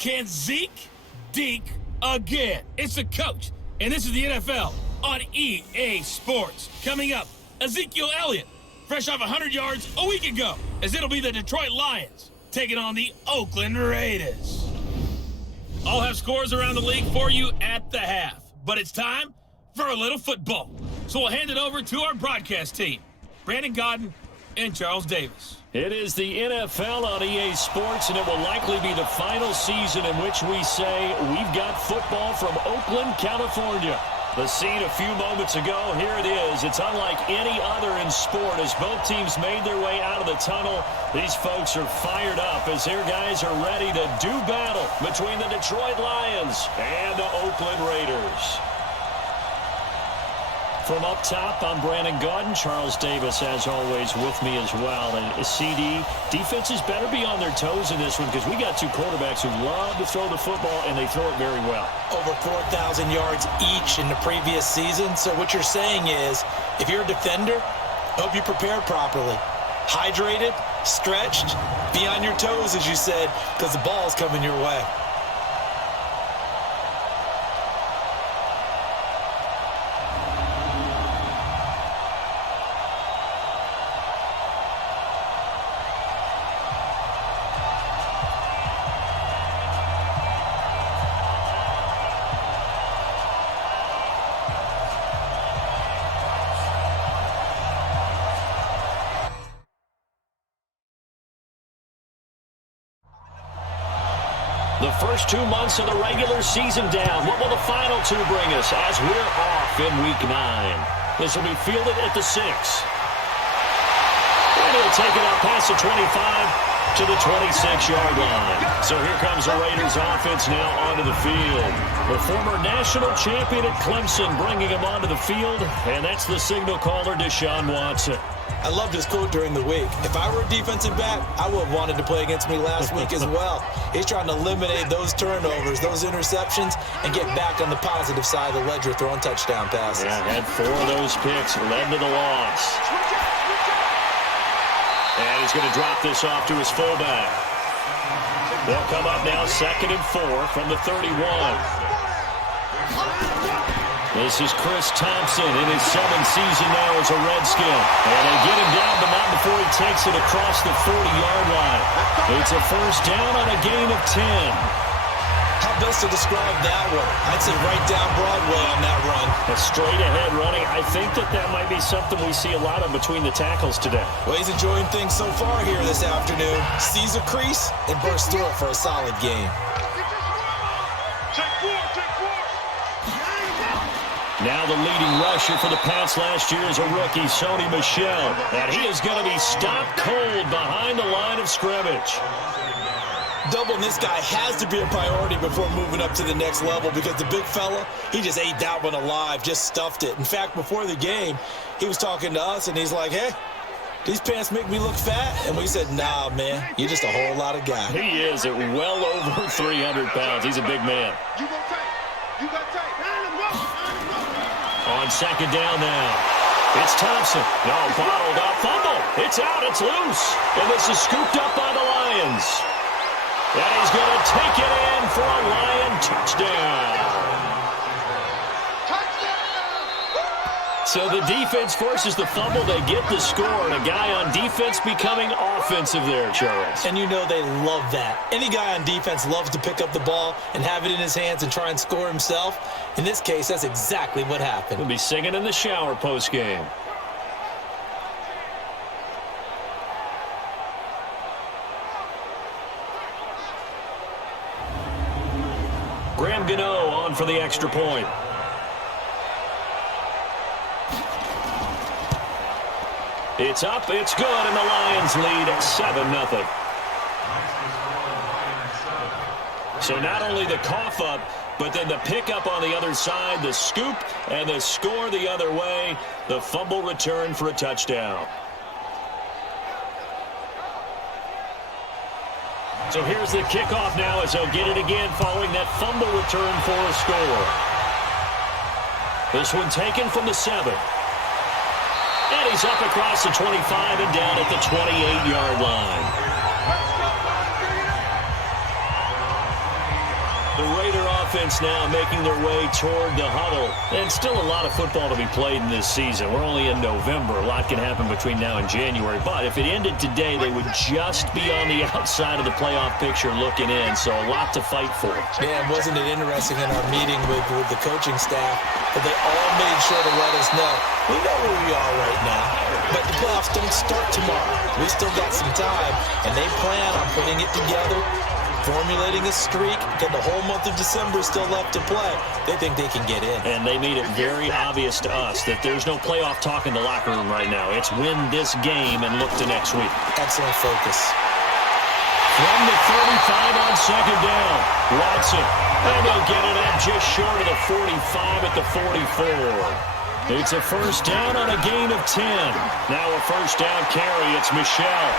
Can Zeke deke again? It's the coach, and this is the NFL on EA Sports. Coming up, Ezekiel Elliott, fresh off 100 yards a week ago, as it'll be the Detroit Lions taking on the Oakland Raiders. I'll have scores around the league for you at the half, but it's time for a little football. So we'll hand it over to our broadcast team, Brandon Godden and Charles Davis. It is the NFL on EA Sports, and it will likely be the final season in which we say we've got football from Oakland, California. The scene a few moments ago, here it is. It's unlike any other in sport as both teams made their way out of the tunnel. These folks are fired up as their guys are ready to do battle between the Detroit Lions and the Oakland Raiders. From up top, I'm Brandon Godden. Charles Davis, as always, with me as well. And CD, defenses better be on their toes in this one because we got two quarterbacks who love to throw the football, and they throw it very well. Over 4,000 yards each in the previous season. So what you're saying is, if you're a defender, hope you prepared properly. Hydrated, stretched, be on your toes, as you said, because the ball's coming your way. The first 2 months of the regular season down. What will the final two bring us as we're off in Week 9? This will be fielded at the 6. And he'll take it out past the 25 to the 26-yard line. So here comes the Raiders offense now onto the field. The former national champion at Clemson bringing him onto the field, and that's the signal caller, Deshaun Watson. I loved his quote during the week. If I were a defensive back, I would have wanted to play against me last week as well. He's trying to eliminate those turnovers, those interceptions, and get back on the positive side of the ledger throwing touchdown passes. Yeah, had 4 of those picks, led to the loss. And he's going to drop this off to his fullback. They'll come up now 2nd and 4 from the 31. This is Chris Thompson in his 7th season now as a Redskin. And they get him down, but not before he takes it across the 40-yard line. It's a first down on a gain of 10. How best to describe that one? I'd say right down Broadway on that run. A straight-ahead running. I think that might be something we see a lot of between the tackles today. Well, he's enjoying things so far here this afternoon. Sees a crease and bursts through it for a solid game. Now the leading rusher for the Pats last year is a rookie, Sony Michel. And he is going to be stopped cold behind the line of scrimmage. Doubling this guy has to be a priority before moving up to the next level because the big fella, he just ate that one alive, just stuffed it. In fact, before the game, he was talking to us, and he's like, hey, these pants make me look fat? And we said, nah, man, you're just a whole lot of guy. He is at well over 300 pounds. He's a big man. You got tight. You got tight. On 2nd down now. It's Thompson. No, bottled up. Fumble. It's out. It's loose. And this is scooped up by the Lions. And he's going to take it in for a Lion touchdown. So the defense forces the fumble. They get the score. And a guy on defense becoming offensive there, Charles. And you know they love that. Any guy on defense loves to pick up the ball and have it in his hands and try and score himself. In this case, that's exactly what happened. He'll be singing in the shower post-game. Graham Gano on for the extra point. It's up, it's good, and the Lions lead 7-0. So not only the cough up, but then the pickup on the other side, the scoop, and the score the other way, the fumble return for a touchdown. So here's the kickoff now as they'll get it again following that fumble return for a score. This one taken from the 7. And he's up across the 25 and down at the 28-yard line. offense now making their way toward the huddle. And still a lot of football to be played in this season. We're only in November. A lot can happen between now and January. But if it ended today, they would just be on the outside of the playoff picture looking in. So a lot to fight for. Man, wasn't it interesting in our meeting with the coaching staff that they all made sure to let us know, we know where we are right now, but the playoffs don't start tomorrow. We still got some time, and they plan on putting it together, formulating a streak, and the whole month of December is still left to play. They think they can get in. And they made it very obvious to us that there's no playoff talk in the locker room right now. It's win this game and look to next week. Excellent focus. From the 35 on second down, Watson. And they'll get it up just short of the 45 at the 44. It's a first down on a gain of 10. Now a first down carry. It's Michelle.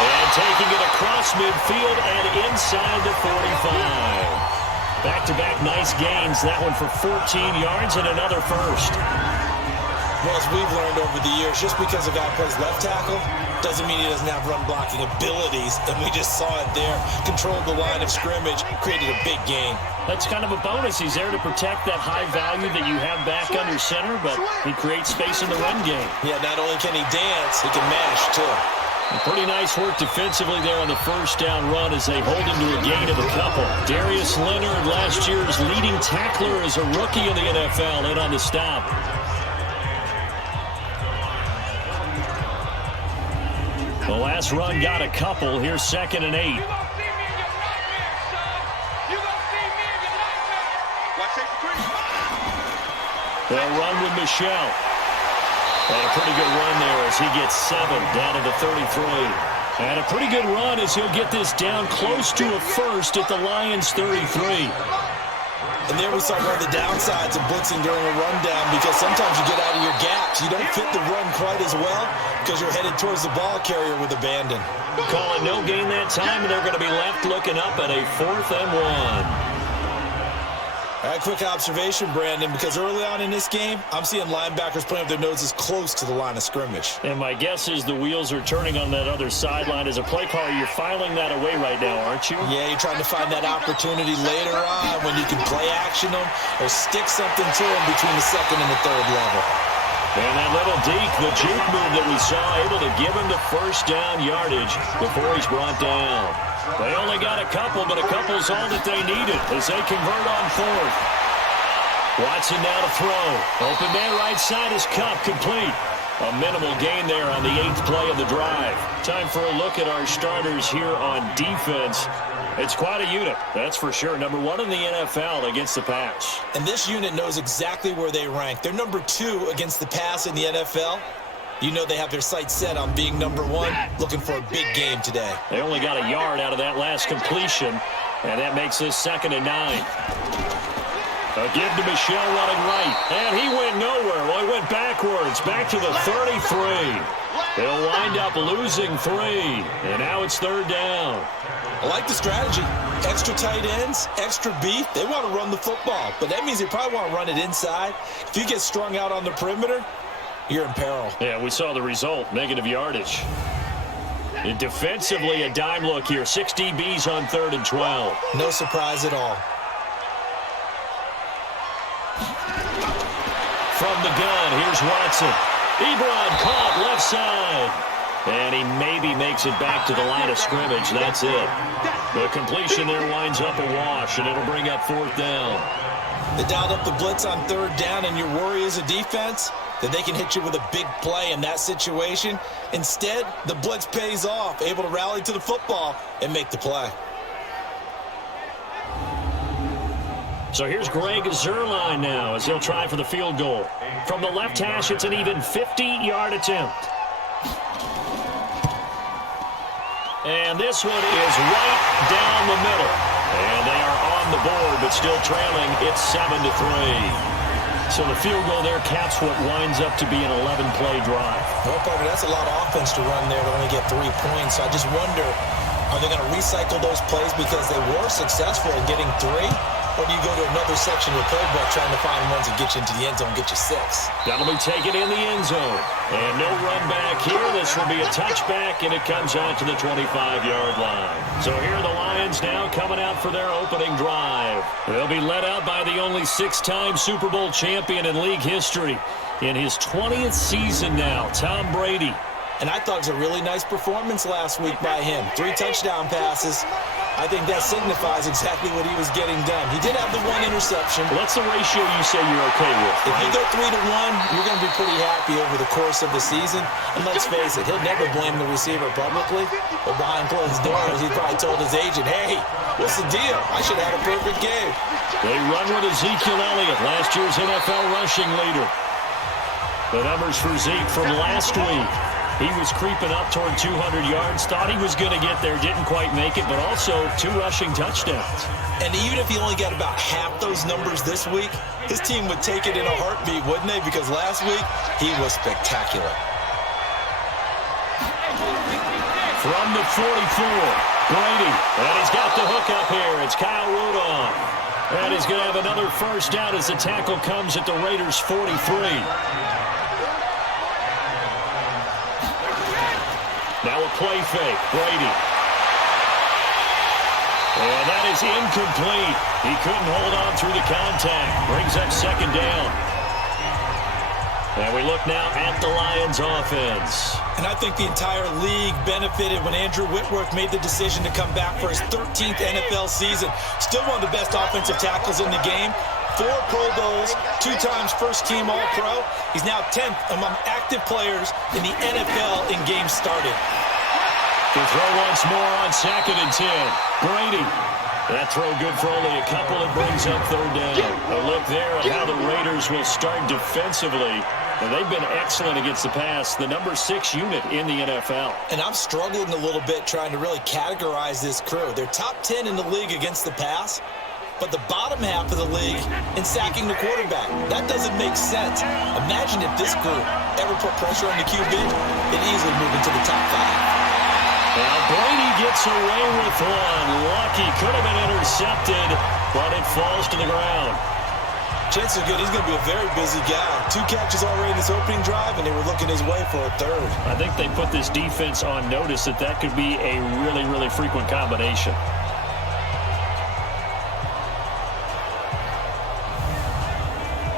And taking it across midfield and inside the 45. Back-to-back nice gains. That one for 14 yards and another first. Well, as we've learned over the years, just because a guy plays left tackle doesn't mean he doesn't have run-blocking abilities, and we just saw it there. Controlled the line of scrimmage, created a big gain. That's kind of a bonus. He's there to protect that high value that you have back under center, but he creates space in the run game. Yeah, not only can he dance, he can mash, too. Pretty nice work defensively there on the first down run as they hold him to a gain of a couple. Darius Leonard, last year's leading tackler as a rookie in the NFL, in on the stop. The last run got a couple. Here's 2nd and 8. They'll run with Michelle. And a pretty good run there as he gets 7 down to the 33. And a pretty good run as he'll get this down close to a first at the Lions' 33. And there we saw one of the downsides of blitzing during a rundown, because sometimes you get out of your gaps. You don't fit the run quite as well because you're headed towards the ball carrier with abandon. Call it no gain that time, and they're going to be left looking up at a 4th and 1. All right, quick observation, Brandon, because early on in this game, I'm seeing linebackers playing with their noses close to the line of scrimmage. And my guess is the wheels are turning on that other sideline. As a play caller, you're filing that away right now, aren't you? Yeah, you're trying to find that opportunity later on when you can play action them or stick something to them between the 2nd and the 3rd level. And that little deke, the juke move that we saw, able to give him the first down yardage before he's brought down. They only got a couple, but a couple's all that they needed as they convert on 4th. Watson now to throw. Open man right side is Cup, complete. A minimal gain there on the 8th play of the drive. Time for a look at our starters here on defense. It's quite a unit, that's for sure. Number 1 in the NFL against the pass. And this unit knows exactly where they rank. They're number 2 against the pass in the NFL. You know they have their sights set on being number 1, looking for a big game today. They only got a yard out of that last completion, and that makes this 2nd and 9. A give to Michelle running right, and he went nowhere. Well, he went backwards, back to the 33. They'll wind up losing 3, and now it's 3rd down. I like the strategy. Extra tight ends, extra beef. They want to run the football, but that means they probably want to run it inside. If you get strung out on the perimeter, you're in peril. Yeah, we saw the result, negative yardage. And defensively, a dime look here. 6 DBs on 3rd and 12. No surprise at all. From the gun, here's Watson. Ebron caught left side. And he maybe makes it back to the line of scrimmage. That's it. The completion there winds up a wash, and it'll bring up 4th down. They dialed up the blitz on 3rd down, and your worry as a defense that they can hit you with a big play in that situation. Instead, the blitz pays off, able to rally to the football and make the play. So here's Greg Zuerlein now as he'll try for the field goal. From the left hash, it's an even 50-yard attempt. And this one is right down the middle. And they are on the board, but still trailing. It's 7-3. So the field goal there caps what winds up to be an 11-play drive. Well, Parker, that's a lot of offense to run there to only get 3 points. So I just wonder, are they going to recycle those plays because they were successful in getting 3? or do you go to another section of the playbook trying to find ones that get you into the end zone, get you 6? That'll be taken in the end zone. And no run back here. This will be a touchback, and it comes out to the 25-yard line. So here are the Lions now coming out for their opening drive. They'll be led out by the only 6-time Super Bowl champion in league history. In his 20th season now, Tom Brady. And I thought it was a really nice performance last week by him. 3 touchdown passes. I think that signifies exactly what he was getting done. He did have the 1 interception. What's the ratio you say you're okay with? If you go 3-1, you're going to be pretty happy over the course of the season. And let's face it, he'll never blame the receiver publicly. But behind closed doors, he probably told his agent, hey, what's the deal? I should have had a perfect game. They run with Ezekiel Elliott, last year's NFL rushing leader. The numbers for Zeke from last week. He was creeping up toward 200 yards, thought he was going to get there, didn't quite make it, but also 2 rushing touchdowns. And even if he only got about half those numbers this week, his team would take it in a heartbeat, wouldn't they? Because last week, he was spectacular. From the 44, Brady, and he's got the hook up here. It's Kyle Rudolph. And he's going to have another first down as the tackle comes at the Raiders' 43. Now a play fake, Brady. And that is incomplete. He couldn't hold on through the contact. Brings up second down. And we look now at the Lions offense. And I think the entire league benefited when Andrew Whitworth made the decision to come back for his 13th NFL season. Still one of the best offensive tackles in the game. 4 Pro Bowls, 2 times first-team All-Pro. He's now 10th among active players in the NFL in games started. To throw once more on 2nd and 10. Brady. That throw good for only a couple. It brings up 3rd down. A look there at how the Raiders will start defensively. And they've been excellent against the pass, the number 6 unit in the NFL. And I'm struggling a little bit trying to really categorize this crew. They're top 10 in the league against the pass, but the bottom half of the league in sacking the quarterback. That doesn't make sense. Imagine if this group ever put pressure on the QB, they'd easily move into the top 5. Now Brady gets away with one. Lucky, could have been intercepted, but it falls to the ground. Chances are good he's going to be a very busy guy. 2 catches already in this opening drive, and they were looking his way for a 3rd. I think they put this defense on notice that could be a really, really frequent combination.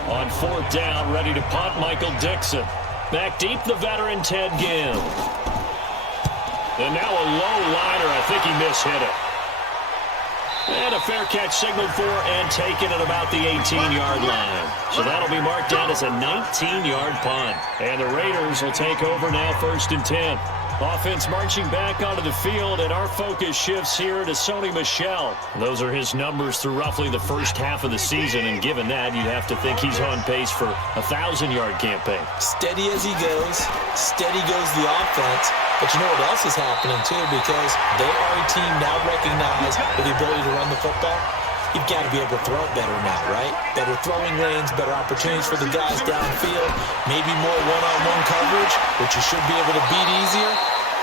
On 4th down, ready to punt, Michael Dixon. Back deep, the veteran Ted Ginn. And now a low liner. I think he mishit it. And a fair catch signaled for and taken at about the 18-yard line. So that'll be marked down as a 19-yard punt. And the Raiders will take over now 1st and 10. Offense marching back onto the field, and our focus shifts here to Sony Michel. Those are his numbers through roughly the first half of the season, and given that, you'd have to think he's on pace for a 1,000-yard campaign. Steady as he goes, steady goes the offense. But you know what else is happening, too, because they are a team now recognized with the ability to run the football. You've got to be able to throw it better now, right? Better throwing lanes, better opportunities for the guys downfield, maybe more one-on-one coverage, which you should be able to beat easier.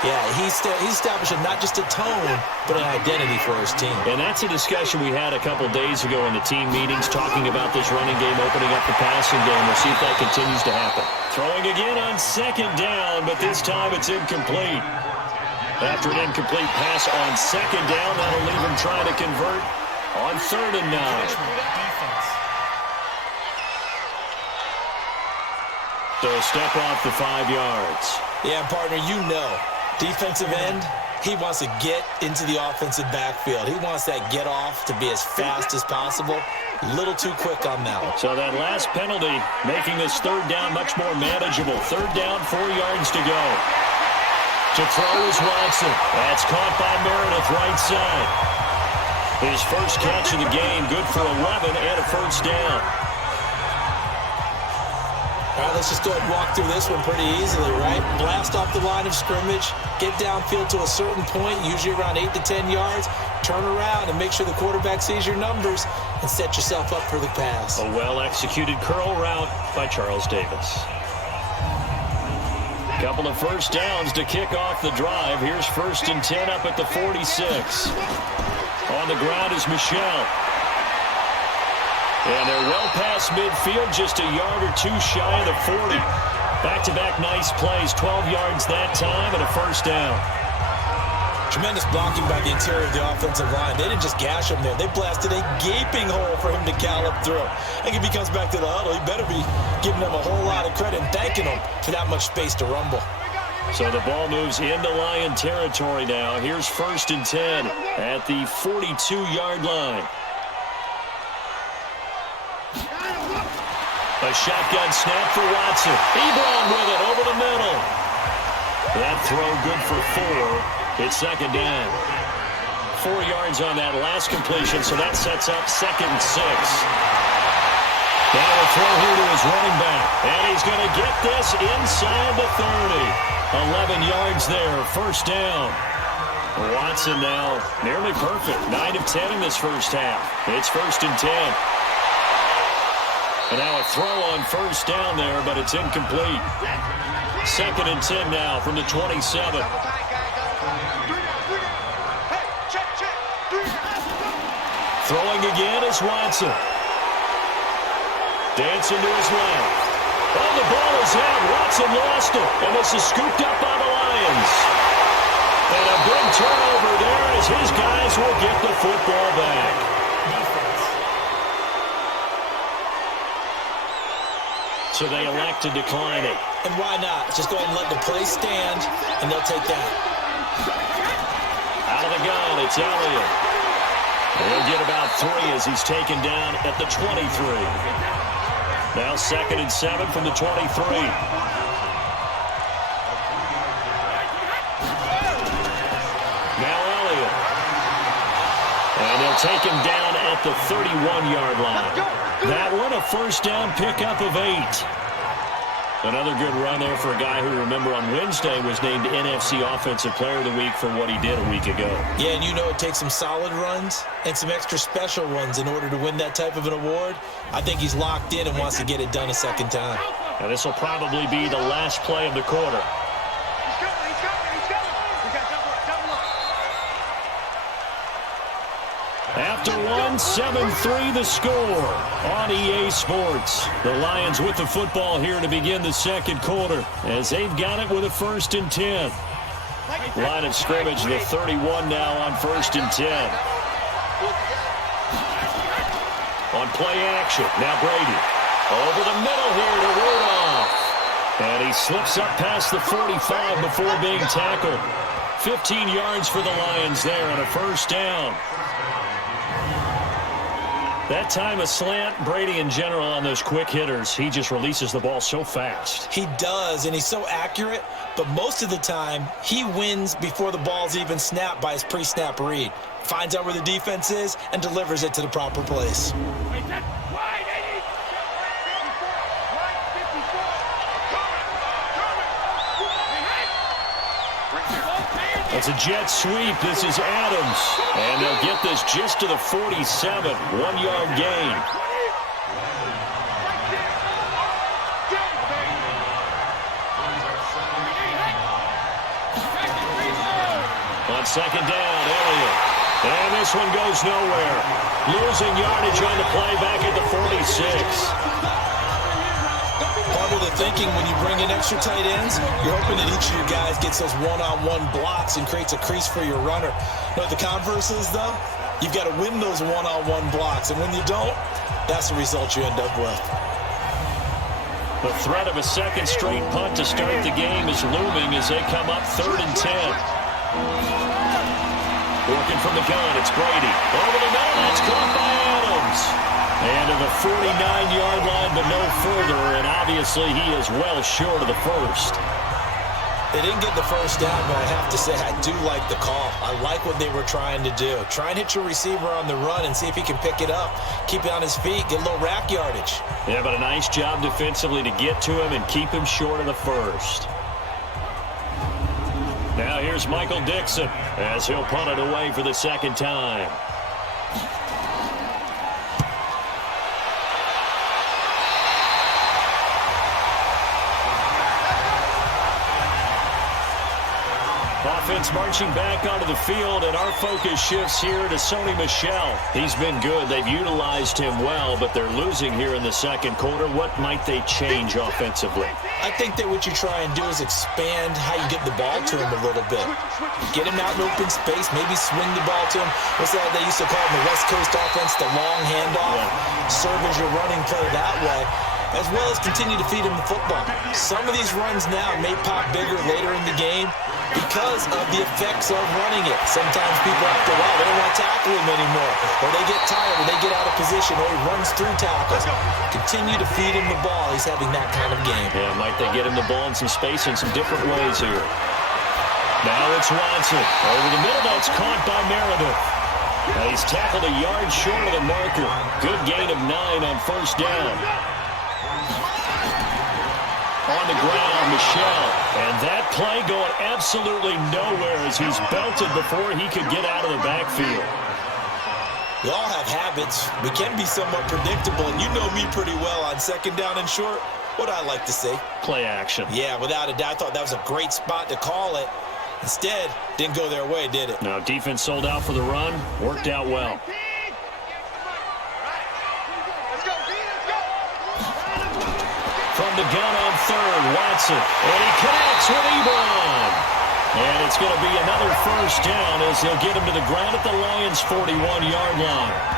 Yeah, he's establishing not just a tone, but an identity for his team. And that's a discussion we had a couple days ago in the team meetings, talking about this running game opening up the passing game. We'll see if that continues to happen. Throwing again on 2nd down, but this time it's incomplete. After an incomplete pass on 2nd down, that'll leave him trying to convert on 3rd and 9. So step off the 5 yards. Yeah, partner, you know. Defensive end, he wants to get into the offensive backfield. He wants that get off to be as fast as possible. A little too quick on that one. So that last penalty making this 3rd down much more manageable. 3rd down, 4 yards to go. To throw is Watson. That's caught by Meredith right side. His first catch of the game, good for 11 and a first down. All right, let's just go ahead and walk through this one pretty easily, right? Blast off the line of scrimmage, get downfield to a certain point, usually around 8 to 10 yards, turn around and make sure the quarterback sees your numbers and set yourself up for the pass. A well-executed curl route by Charles Davis. Couple of first downs to kick off the drive. Here's 1st and 10 up at the 46. On the ground is Michel. And they're well past midfield, just a yard or two shy of the 40. Back-to-back nice plays, 12 yards that time and a first down. Tremendous blocking by the interior of the offensive line. They didn't just gash him there. They blasted a gaping hole for him to gallop through. I think if he comes back to the huddle, he better be giving them a whole lot of credit and thanking them for that much space to rumble. So the ball moves into Lion territory now. Here's 1st and 10 at the 42-yard line. A shotgun snap for Watson. Ebron with it over the middle. That throw good for 4. It's 2nd down. 4 yards on that last completion, so that sets up 2nd and 6. Now a throw here to his running back. And he's going to get this inside the 30. 11 yards there, 1st down. Watson now nearly perfect. 9 of 10 in this first half. It's 1st and 10. And now a throw on 1st down there, but it's incomplete. 2nd and 10 now from the 27. Throwing again is Watson. Dancing to his left. Oh, the ball is out. Watson lost it. And this is scooped up by the Lions. And a big turnover there as his guys will get the football back. So they elect to decline it. And why not? Just go ahead and let the play stand, and they'll take that. Out of the gun, it's Elliott. He'll get about 3 as he's taken down at the 23. Now 2nd and 7 from the 23. Now Elliott. And they'll take him down at the 31-yard line. That one, a 1st down pickup of 8. Another good run there for a guy who, remember, on Wednesday was named NFC Offensive Player of the Week for what he did a week ago. Yeah, and you know it takes some solid runs and some extra special ones in order to win that type of an award. I think he's locked in and wants to get it done a 2nd time. Now this will probably be the last play of the quarter. After one, 7-3 the score on EA Sports. The Lions with the football here to begin the 2nd quarter as they've got it with a 1st and 10. Line of scrimmage, the 31 now on 1st and 10. On play action, now Brady. Over the middle here to Rudolph. And he slips up past the 45 before being tackled. 15 yards for the Lions there and a 1st down. That time a slant, Brady in general on those quick hitters, he just releases the ball so fast. He does, and he's so accurate, but most of the time he wins before the ball's even snapped by his pre-snap read. Finds out where the defense is and delivers it to the proper place. It's a jet sweep. This is Adams. And they'll get this just to the 47. 1-yard gain. On 2nd down, Elliott. And this one goes nowhere. Losing yardage on the play back at the 46. Part of the thinking when you bring in extra tight ends, you're hoping that each of your guys gets those one-on-one blocks and creates a crease for your runner. You know what the converse is, though? You've got to win those one-on-one blocks, and when you don't, that's the result you end up with. The threat of a 2nd straight punt to start the game is looming as they come up 3rd and 10. Working from the gun, it's Brady. Over the middle, that's caught by Adams. And to the 49-yard line, but no further, and obviously he is well short of the 1st. They didn't get the 1st down, but I have to say I do like the call. I like what they were trying to do. Try and hit your receiver on the run and see if he can pick it up. Keep it on his feet, get a little rack yardage. Yeah, but a nice job defensively to get to him and keep him short of the 1st. Now here's Michael Dixon as he'll punt it away for the 2nd time. offense marching back onto the field, and our focus shifts here to Sony Michel. He's been good. They've utilized him well, but they're losing here in the second quarter. What might they change offensively? I think that what you try and do is expand how you get the ball to him a little bit. Get him out in open space, maybe swing the ball to him. What's that they used to call in the West Coast offense, the long handoff? Yeah. Serve as your running play that way, as well as continue to feed him the football. Some of these runs now may pop bigger later in the game because of the effects of running it. Sometimes people after a while, they don't want to tackle him anymore, or they get tired, or they get out of position, or he runs through tackles. Continue to feed him the ball. He's having that kind of game. Yeah, might they get him the ball in some space in some different ways here. Now it's Watson. Over the middle, that's caught by Meredith. Now he's tackled a yard short of the marker. Good gain of 9 on first down. On the ground, Michel. And that play going absolutely nowhere as he's belted before he could get out of the backfield. We all have habits. We can be somewhat predictable, and you know me pretty well on second down and short. What I like to say? Play action. Yeah, without a doubt. I thought that was a great spot to call it. Instead, didn't go their way, did it? No, defense sold out for the run. Worked out well. From the gun on third, Watson. And he connects with Ebron. And it's going to be another first down as they'll get him to the ground at the Lions' 41-yard line.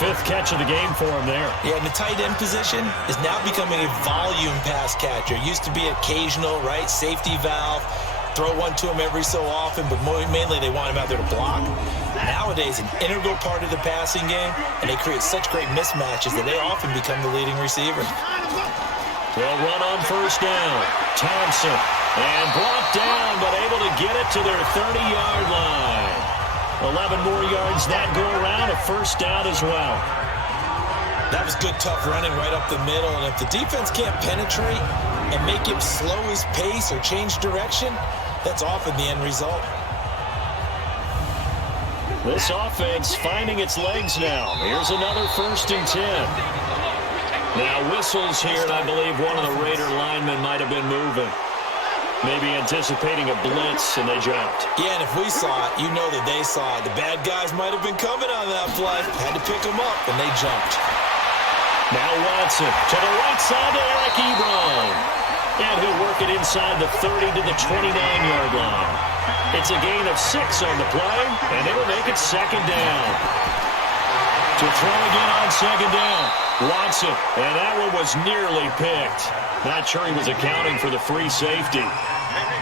Fifth catch of the game for him there. Yeah, and the tight end position is now becoming a volume pass catcher. Used to be occasional, right? Safety valve. Throw one to him every so often, but mainly they want him out there to block. Nowadays, an integral part of the passing game, and they create such great mismatches that they often become the leading receiver. They'll run on first down. Thompson. And brought down, but able to get it to their 30-yard line. 11 more yards that go around, a first down as well. That was good, tough running right up the middle, and if the defense can't penetrate and make him slow his pace or change direction, that's often the end result. This offense finding its legs now. Here's another 1st and 10. Now whistles here, and I believe one of the Raider linemen might have been moving. Maybe anticipating a blitz, and they jumped. Yeah, and if we saw it, you know that they saw it. The bad guys might have been coming on that play. Had to pick them up, and they jumped. Now Watson to the right side to Eric Ebron. And he'll work it inside the 30 to the 29-yard line. It's a gain of 6 on the play, and it'll make it second down. To throw again on second down. Watson, and that one was nearly picked. Not sure he was accounting for the free safety.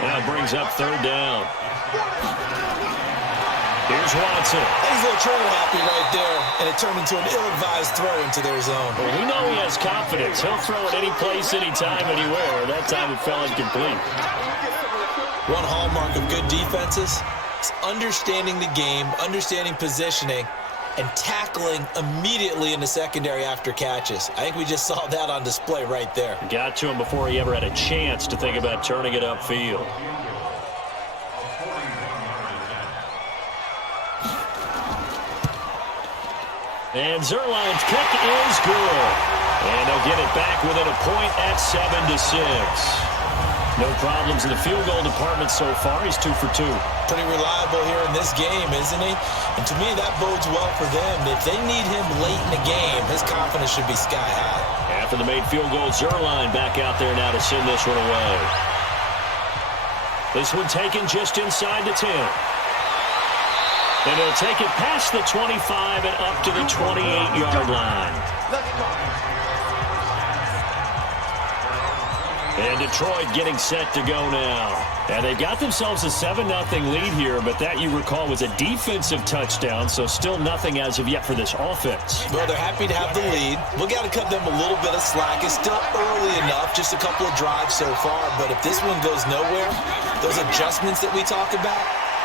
That brings up third down. Here's Watson. He's a little trigger happy right there, and it turned into an ill-advised throw into their zone. Well, we know he has confidence. He'll throw it any place, anytime, anywhere. That time it fell incomplete. One hallmark of good defenses is understanding the game, understanding positioning, and tackling immediately in the secondary after catches. I think we just saw that on display right there. Got to him before he ever had a chance to think about turning it upfield. And Zerline's kick is good. And they'll get it back within a point at 7-6. No problems in the field goal department so far. He's 2 for 2. Pretty reliable here in this game, isn't he? And to me, that bodes well for them. If they need him late in the game, his confidence should be sky high. After the made field goal, Zerline back out there now to send this one away. This one taken just inside the 10. And he'll take it past the 25 and up to the 28-yard line. And Detroit getting set to go now. And they've got themselves a 7-0 lead here, but that, you recall, was a defensive touchdown, so still nothing as of yet for this offense. Well, they're happy to have the lead. We've got to cut them a little bit of slack. It's still early enough, just a couple of drives so far, but if this one goes nowhere, those adjustments that we talk about,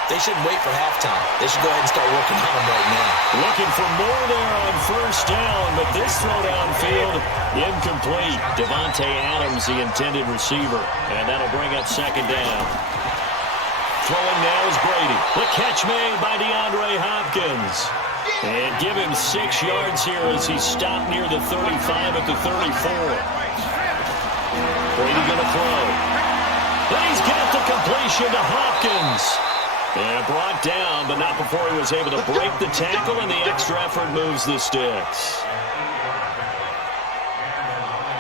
they shouldn't wait for halftime. They should go ahead and start working on them right now. Looking for more there on first down, but this throw downfield, incomplete. Devontae Adams, the intended receiver, and that'll bring up second down. Throwing now is Brady. The catch made by DeAndre Hopkins. And give him 6 yards here as he stopped near the 35 at the 34. Brady going to throw. And he's got the the completion to Hopkins. And brought down, but not before he was able to break the tackle, and the extra effort moves the sticks.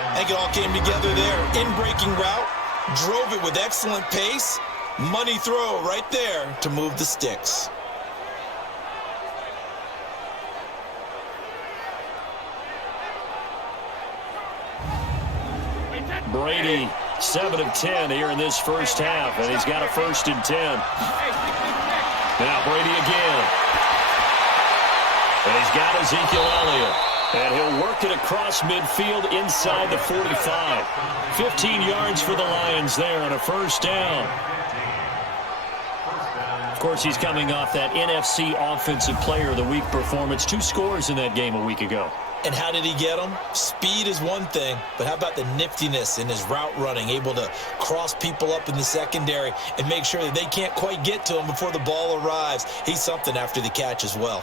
I think it all came together there. In-breaking route, drove it with excellent pace. Money throw right there to move the sticks. Brady, 7 of 10 here in this first half, and he's got a 1st and 10. Now Brady again. And he's got Ezekiel Elliott. And he'll work it across midfield inside the 45. 15 yards for the Lions there and a 1st down. Of course, he's coming off that NFC Offensive Player of the Week performance. 2 scores in that game a week ago. And how did he get them? Speed is one thing, but how about the niftiness in his route running, able to cross people up in the secondary and make sure that they can't quite get to him before the ball arrives. He's something after the catch as well.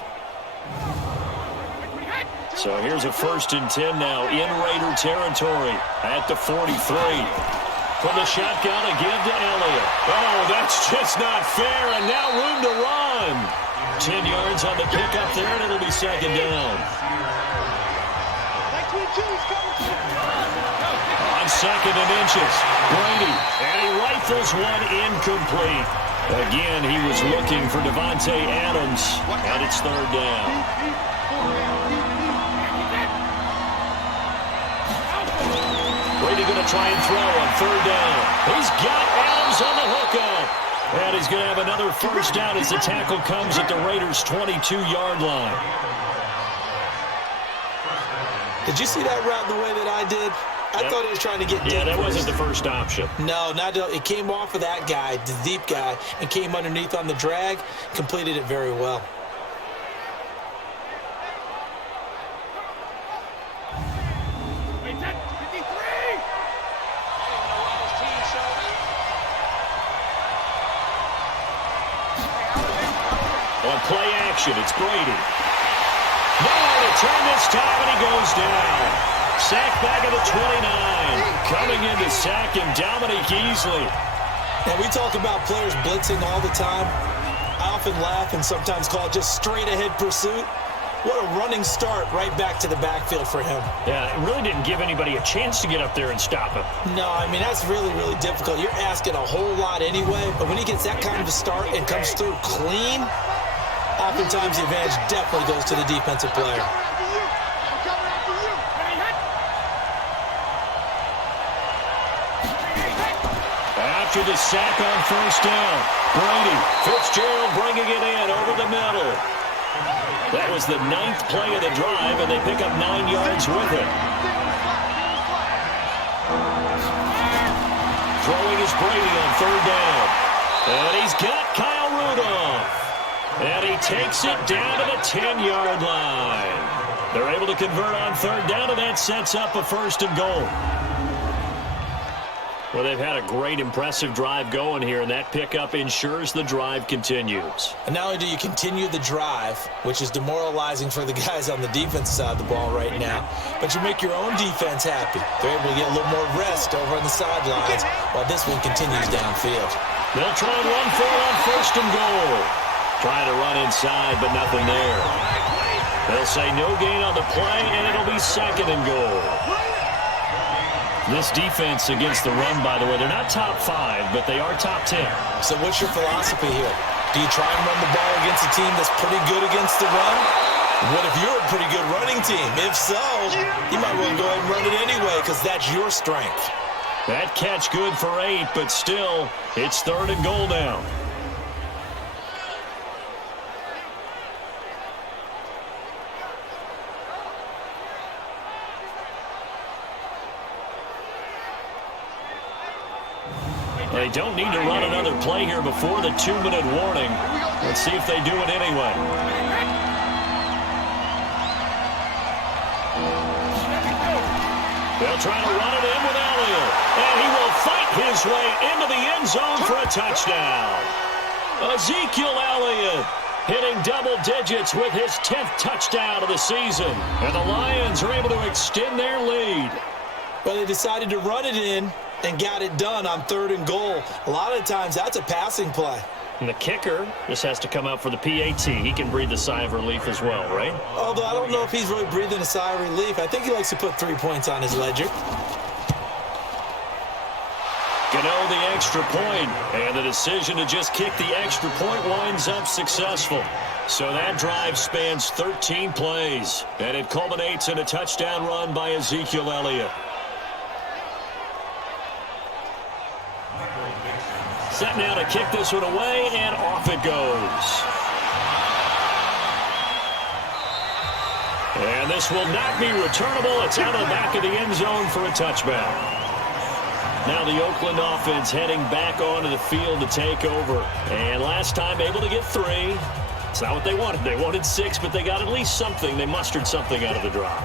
So here's a 1st and 10 now in Raider territory at the 43. From the shotgun, a give to Elliott. Oh, that's just not fair, and now room to run. 10 yards on the pickup there, and it'll be 2nd down. On 2nd and inches, Brady, and he rifles one incomplete. Again, he was looking for Devontae Adams, and it's 3rd down. Brady going to try and throw on 3rd down. He's got Adams on the hookup. And he's going to have another 1st down as the tackle comes at the Raiders' 22-yard line. Did you see that route the way that I did? I thought he was trying to get deep. Yeah, that wasn't the first option. No, it came off of that guy, the deep guy, and came underneath on the drag, completed it very well. On play action, it's Brady. Nowhere to turn this time, and he goes down. Sack back at the 29. Coming in to sack him, Dominique Easley. Now, we talk about players blitzing all the time. I often laugh and sometimes call it just straight-ahead pursuit. What a running start right back to the backfield for him. Yeah, it really didn't give anybody a chance to get up there and stop him. No, I mean, that's really, really difficult. You're asking a whole lot anyway, but when he gets that kind of a start and comes through clean, oftentimes the advantage definitely goes to the defensive player. After the sack on 1st down, Brady, Fitzgerald bringing it in over the middle. That was the 9th play of the drive, and they pick up 9 yards with it. Throwing is Brady on 3rd down. And he's got Kyle Rudolph. And he takes it down to the 10-yard line. They're able to convert on 3rd down, and that sets up a 1st and goal. Well, they've had a great, impressive drive going here, and that pickup ensures the drive continues. And not only do you continue the drive, which is demoralizing for the guys on the defense side of the ball right now, but you make your own defense happy. They're able to get a little more rest over on the sidelines while this one continues downfield. They'll try and run for it on 1st and goal. Trying to run inside, but nothing there. They'll say no gain on the play, and it'll be 2nd and goal. This defense against the run, by the way, they're not top 5, but they are top 10. So what's your philosophy here? Do you try and run the ball against a team that's pretty good against the run? What if you're a pretty good running team? If so, you might want to go ahead and run it anyway because that's your strength. That catch good for 8, but still, it's 3rd and goal now. They don't need to run another play here before the 2-minute warning. Let's see if they do it anyway. They'll try to run it in with Elliott. And he will fight his way into the end zone for a touchdown. Ezekiel Elliott hitting double digits with his 10th touchdown of the season. And the Lions are able to extend their lead. Well, they decided to run it in, and got it done on 3rd and goal. A lot of times that's a passing play. And the kicker just has to come out for the PAT. He can breathe a sigh of relief as well, right? Although I don't know if he's really breathing a sigh of relief. I think he likes to put 3 points on his ledger. Gano the extra point, and the decision to just kick the extra point winds up successful. So that drive spans 13 plays, and it culminates in a touchdown run by Ezekiel Elliott. Set now to kick this one away, and off it goes. And this will not be returnable. It's out of the back of the end zone for a touchback. Now the Oakland offense heading back onto the field to take over. And last time able to get 3. It's not what they wanted. They wanted 6, but they got at least something. They mustered something out of the drive.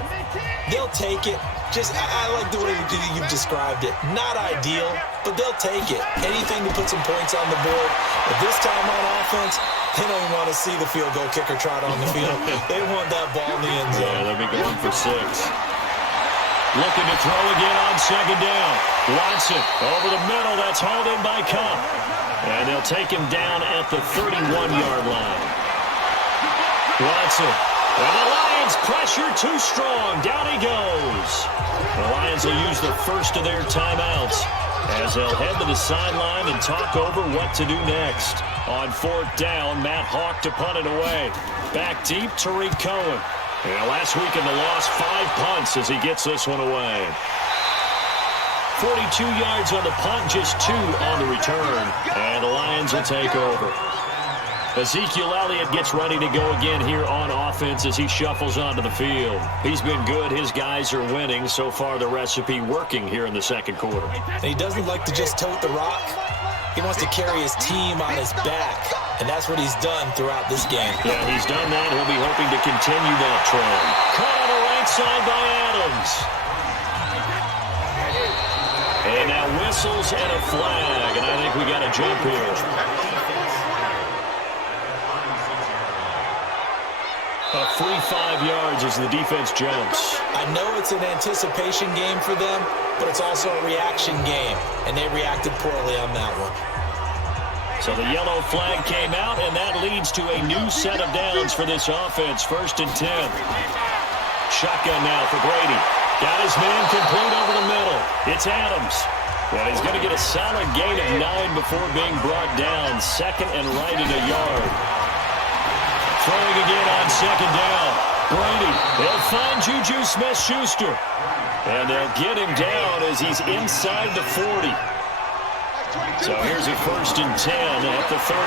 They'll take it. I like the way you've described it. Not ideal, but they'll take it. Anything to put some points on the board. But this time on offense, they don't even want to see the field goal kicker trot on the field. They want that ball in the end zone. Yeah, they'll be going for 6. Looking to throw again on 2nd down. Watson over the middle. That's hauled in by Cup. And they'll take him down at the 31-yard line. Watson. And the Lions pressure too strong. Down he goes. The Lions will use the first of their timeouts as they'll head to the sideline and talk over what to do next. On 4th down, Matt Hawk to punt it away. Back deep, Tariq Cohen. And last week in the loss, 5 punts as he gets this one away. 42 yards on the punt, just 2 on the return. And the Lions will take over. Ezekiel Elliott gets ready to go again here on offense as he shuffles onto the field. He's been good. His guys are winning. So far, the recipe working here in the 2nd quarter. He doesn't like to just tote the rock. He wants to carry his team on his back, and that's what he's done throughout this game. Yeah, he's done that. He'll be hoping to continue that trend. Caught on the right side by Adams. And now whistles and a flag, and I think we got a jump here. A free 5 yards as the defense jumps. I know it's an anticipation game for them, but it's also a reaction game, and they reacted poorly on that one. So the yellow flag came out, and that leads to a new set of downs for this offense. 1st and 10. Shotgun now for Brady. Got his man complete over the middle. It's Adams. And he's going to get a solid gain of 9 before being brought down. 2nd and right at a yard. Throwing again on 2nd down. Brady, they'll find Juju Smith-Schuster. And they'll get him down as he's inside the 40. So here's a 1st and 10 at the 38.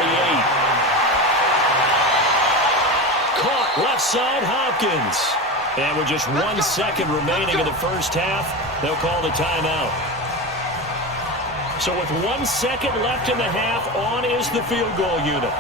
Caught left side Hopkins. And with just 1 second remaining in the first half, they'll call the timeout. So with 1 second left in the half, on is the field goal unit.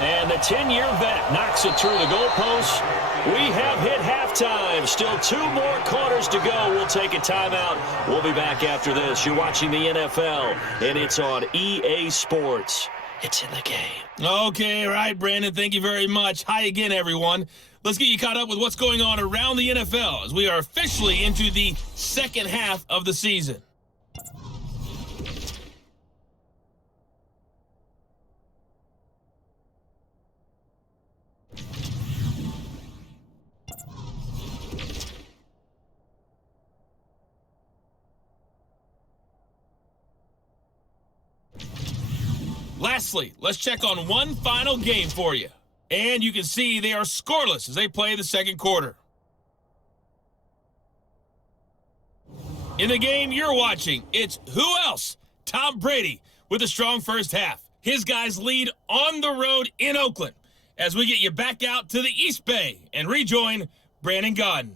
And the 10-year vet knocks it through the goalpost. We have hit halftime. Still 2 more quarters to go. We'll take a timeout. We'll be back after this. You're watching the NFL, and it's on EA Sports. It's in the game. Okay, right, Brandon. Thank you very much. Hi again, everyone. Let's get you caught up with what's going on around the NFL as we are officially into the 2nd half of the season. Lastly, let's check on one final game for you. And you can see they are scoreless as they play the 2nd quarter. In the game you're watching, it's who else? Tom Brady with a strong first half. His guys lead on the road in Oakland as we get you back out to the East Bay and rejoin Brandon Gaudin.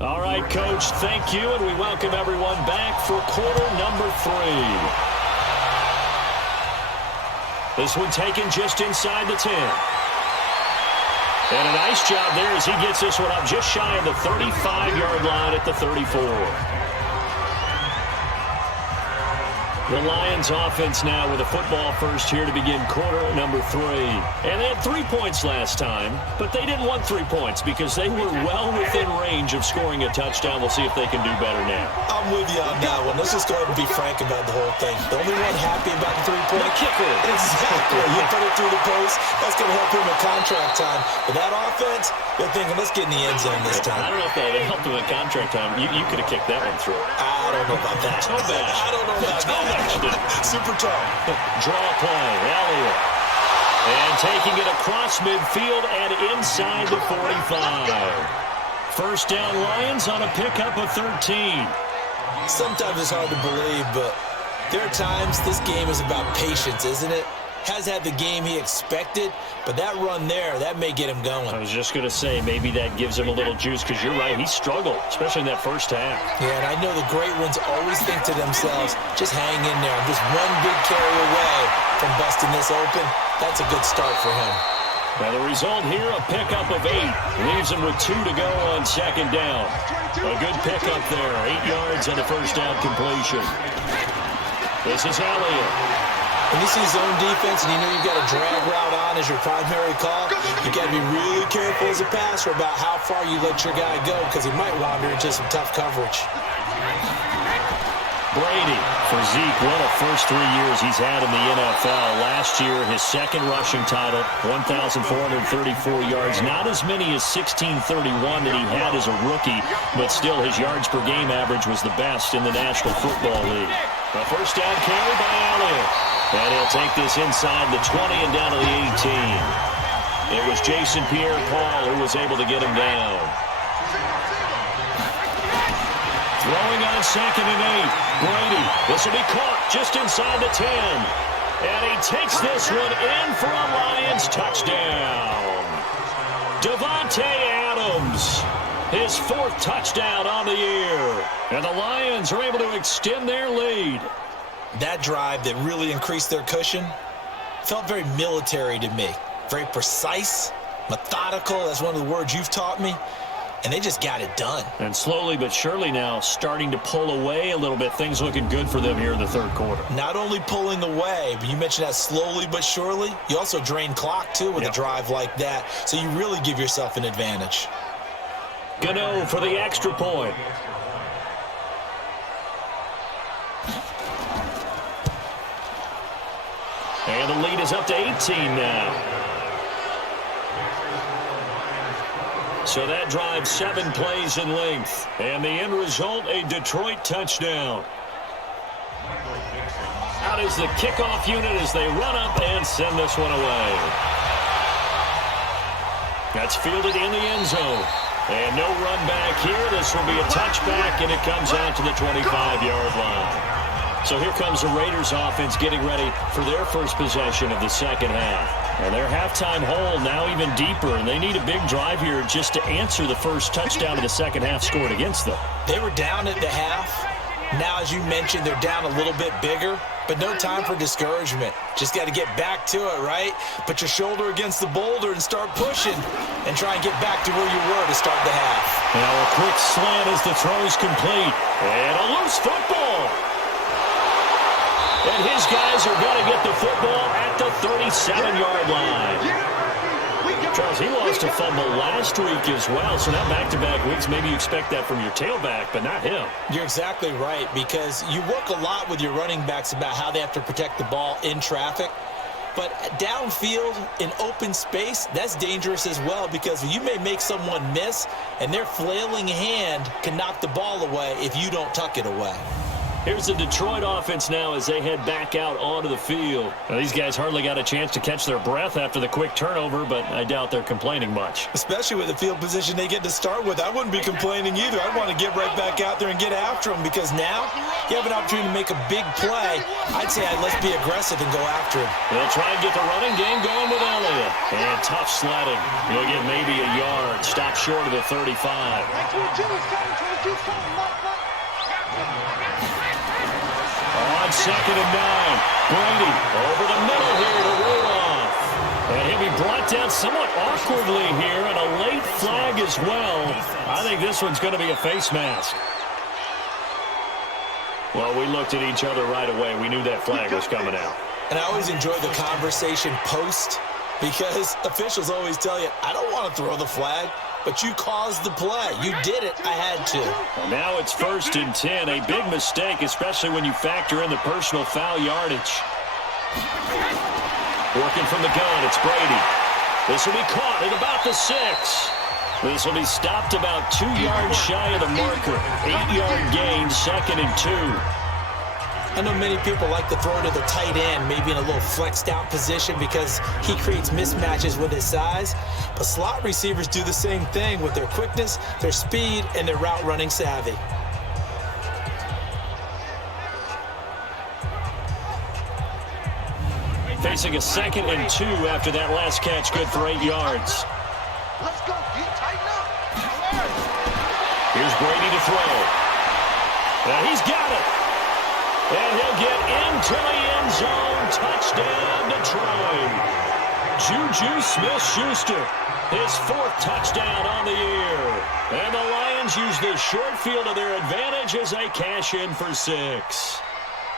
All right, Coach, thank you, and we welcome everyone back for quarter number 3. This one taken just inside the 10. And a nice job there as he gets this one up just shy of the 35-yard line at the 34. The Lions offense now with a football first here to begin quarter number 3. And they had 3 points last time, but they didn't want 3 points because they were well within range of scoring a touchdown. We'll see if they can do better now. I'm with you on that one. Let's just go ahead and be frank about the whole thing. The only one happy about the 3-point kicker. Exactly. You put it through the post. That's going to help him in contract time. But that offense, they're thinking, let's get in the end zone this time. I don't know if that would help him in contract time. You could have kicked that one through. I don't know about that. I don't know about that. Super tough. Draw play. Elliott. And taking it across midfield and inside the 45. First down Lions on a pickup of 13. Sometimes it's hard to believe, but there are times this game is about patience, isn't it? Has had the game he expected, but that run there, that may get him going. I was just going to say, maybe that gives him a little juice, because you're right, he struggled, especially in that first half. Yeah, and I know the great ones always think to themselves, just hang in there. I'm just one big carry away from busting this open. That's a good start for him. Now the result here, a pickup of 8. Leaves him with 2 to go on second down. A good pickup there, 8 yards on the first down completion. This is Elliott. When you see zone defense and you know you've got a drag route on as your primary call, you got to be really careful as a passer about how far you let your guy go because he might wander into some tough coverage. Brady for Zeke. What a first 3 years he's had in the NFL. Last year, his second rushing title, 1,434 yards. Not as many as 1,631 that he had as a rookie, but still his yards per game average was the best in the National Football League. A first down carry by Elliott. And he'll take this inside the 20 and down to the 18. It was Jason Pierre-Paul who was able to get him down. Throwing on second and 8. Brady, this will be caught just inside the 10. And he takes this one in for a Lions touchdown. Davante Adams, his 4th touchdown on the year. And the Lions are able to extend their lead. That drive that really increased their cushion felt very military to me. Very precise, methodical. That's one of the words you've taught me. And they just got it done. And slowly but surely now starting to pull away a little bit. Things looking good for them here in the third quarter. Not only pulling away, but you mentioned that slowly but surely. You also drain clock, too, with a drive like that. So you really give yourself an advantage. Gano for the extra point. And the lead is up to 18 now. So that drives 7 plays in length. And the end result, a Detroit touchdown. Out is the kickoff unit as they run up and send this one away. That's fielded in the end zone. And no run back here. This will be a touchback, and it comes out to the 25-yard line. So here comes the Raiders offense getting ready for their first possession of the second half. And their halftime hole now even deeper, and they need a big drive here just to answer the first touchdown of the second half scored against them. They were down at the half. Now, as you mentioned, they're down a little bit bigger, but no time for discouragement. Just got to get back to it, right? Put your shoulder against the boulder and start pushing and try and get back to where you were to start the half. Now a quick slant as the throw is complete. And a loose football. And his guys are going to get the football at the 37-yard line. Charles, he lost a fumble last week as well, so now back-to-back weeks, maybe you expect that from your tailback, but not him. You're exactly right, because you work a lot with your running backs about how they have to protect the ball in traffic. But downfield, in open space, that's dangerous as well, because you may make someone miss, and their flailing hand can knock the ball away if you don't tuck it away. Here's the Detroit offense now as they head back out onto the field. Now, these guys hardly got a chance to catch their breath after the quick turnover, but I doubt they're complaining much. Especially with the field position they get to start with. I wouldn't be complaining either. I'd want to get right back out there and get after them, because now you have an opportunity to make a big play. I'd say let's be aggressive and go after him. They'll try and get the running game going with Elliott. And tough sledding. He'll get maybe a yard. Stop short of the 35. On second and 9, Brady over the middle here to Rudolph. And he'll be brought down somewhat awkwardly here, and a late flag as well. I think this one's going to be a face mask. Well, we looked at each other right away. We knew that flag was coming out. And I always enjoy the conversation post because officials always tell you, I don't want to throw the flag, but you caused the play. You did it. I had to. Well, now it's 1st and 10. A big mistake, especially when you factor in the personal foul yardage. Working from the gun, it's Brady. This will be caught at about the 6. This will be stopped about 2 yards shy of the marker. 8-yard gain, 2nd and 2. I know many people like to throw to the tight end, maybe in a little flexed out position because he creates mismatches with his size. But slot receivers do the same thing with their quickness, their speed, and their route running savvy. Facing a 2nd and 2 after that last catch, good for 8 yards. Let's go. Get tighten up. Here's Brady to throw. Now he's got it. And he'll get into the end zone. Touchdown, Detroit. Juju Smith-Schuster, his 4th touchdown on the year. And the Lions use the short field to their advantage as they cash in for 6.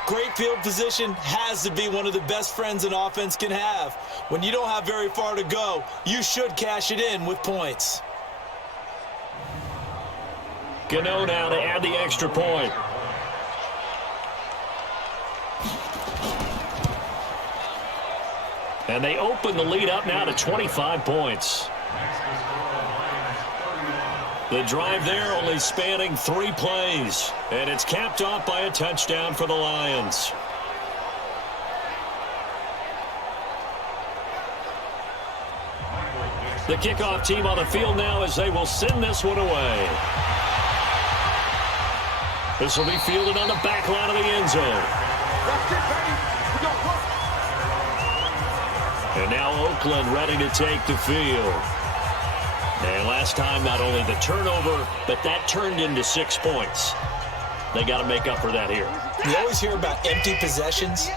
Great field position has to be one of the best friends an offense can have. When you don't have very far to go, you should cash it in with points. Gano now to add the extra point. And they open the lead up now to 25 points. The drive there only spanning 3 plays. And it's capped off by a touchdown for the Lions. The kickoff team on the field now as they will send this one away. This will be fielded on the back line of the end zone. That's it, baby. We gon' work. And now Oakland ready to take the field. And last time, not only the turnover, but that turned into 6 points. They got to make up for that here. You always hear about empty possessions,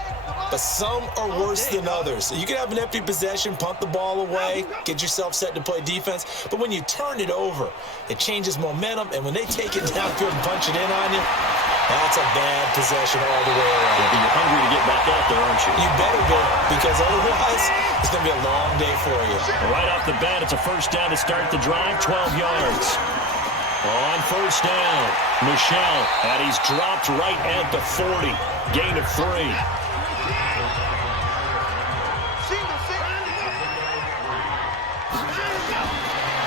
but some are worse than others. You can have an empty possession, punt the ball away, get yourself set to play defense, but when you turn it over, it changes momentum, and when they take it downfield and punch it in on you, that's a bad possession all the way around. You're hungry to get back out there, aren't you? You better be, because otherwise, it's going to be a long day for you. Right off the bat, it's a 1st down to start the drive, 12 yards. On 1st down, Michel, and he's dropped right at the 40. Gain of 3.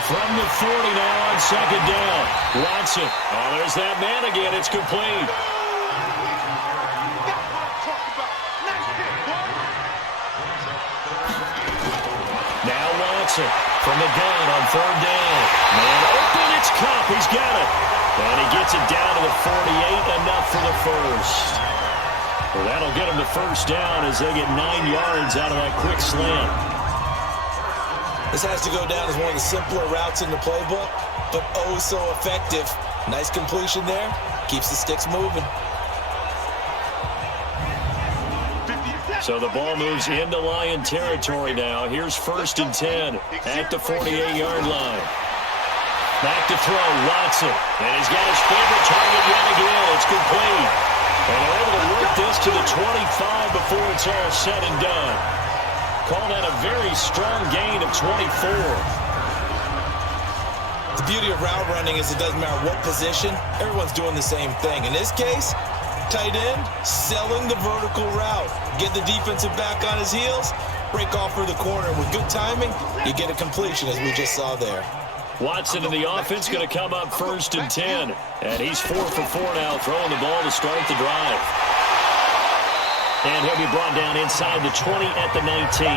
From the 40 now on 2nd down. Watson. Oh, there's that man again. It's complete. Now Watson from the gun on 3rd down. Man open, it's Cup. He's got it. And he gets it down to the 48, enough for the 1st. Well, that'll get him the 1st down as they get 9 yards out of that quick slant. This has to go down as one of the simpler routes in the playbook, but oh so effective. Nice completion there. Keeps the sticks moving. So the ball moves into Lion territory now. Here's 1st and 10 at the 48-yard line. Back to throw, Watson. And he's got his favorite target yet again. It's complete. And they're able to work this to the 25 before it's all said and done. Call that a very strong gain of 24. The beauty of route running is it doesn't matter what position, everyone's doing the same thing. In this case, tight end, selling the vertical route. Get the defensive back on his heels, break off for the corner. With good timing, you get a completion, as we just saw there. Watson in the offense going to come up 1st and 10. And he's 4 for 4 now, throwing the ball to start the drive. And he'll be brought down inside the 20 at the 19.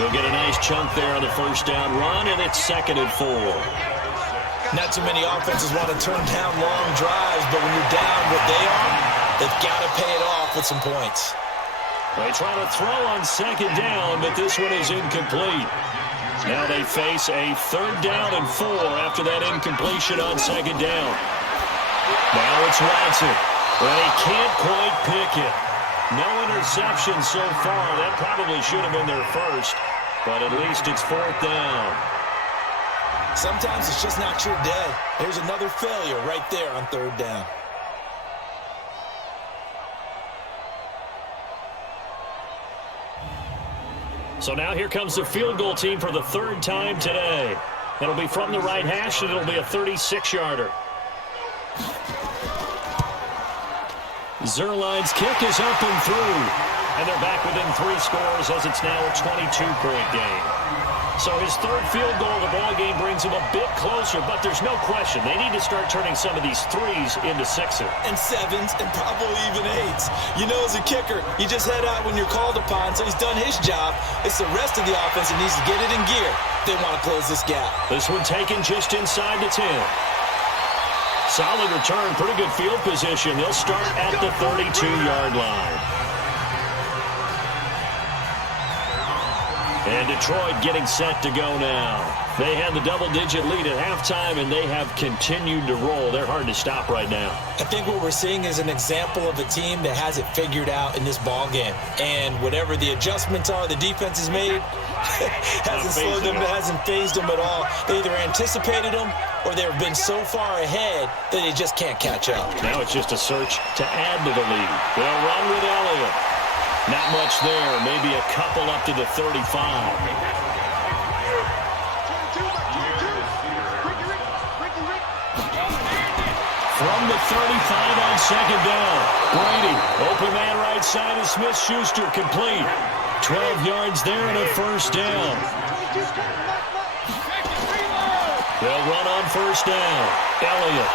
He'll get a nice chunk there on the 1st down run, and it's 2nd and 4. Not too many offenses want to turn down long drives, but when you're down what they are, they've got to pay it off with some points. They try to throw on 2nd down, but this one is incomplete. Now they face a 3rd down and 4 after that incompletion on 2nd down. Now it's Watson, but he can't quite pick it. No interception so far. That probably should have been their 1st, but at least it's 4th down. Sometimes it's just not your day. Here's another failure right there on 3rd down. So now here comes the field goal team for the third time today. It'll be from the right hash, and it'll be a 36-yarder. Zerline's kick is up and through. And they're back within 3 scores as it's now a 22-point game. So his third field goal of the ball game brings him a bit closer, but there's no question they need to start turning some of these threes into sixes. And sevens and probably even eights. You know, as a kicker, you just head out when you're called upon, so he's done his job. It's the rest of the offense that needs to get it in gear. They want to close this gap. This one taken just inside the 10. Solid return, pretty good field position. They'll start at the 32-yard line. And Detroit getting set to go now. They had the double-digit lead at halftime, and they have continued to roll. They're hard to stop right now. I think what we're seeing is an example of a team that has it figured out in this ball game. And whatever the adjustments are the defense has made, hasn't slowed them, hasn't phased them at all. They either anticipated them or they've been so far ahead that they just can't catch up. Now it's just a search to add to the lead. They'll run with Elliott. Not much there, maybe a couple up to the 35. From the 35 on second down. Brady, open man right side of Smith-Schuster, complete. 12 yards there and a first down. They'll run on first down. Elliott.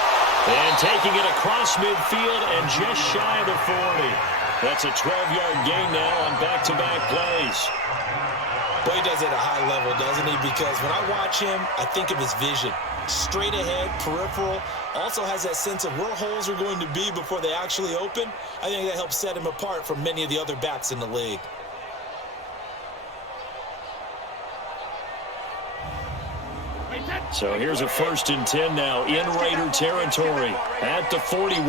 And taking it across midfield and just shy of the 40. That's a 12-yard gain now on back-to-back plays. Well, he does it at a high level, doesn't he? Because when I watch him, I think of his vision. Straight ahead, peripheral. Also has that sense of where holes are going to be before they actually open. I think that helps set him apart from many of the other backs in the league. So here's a 1st and 10 now in Raider territory at the 41.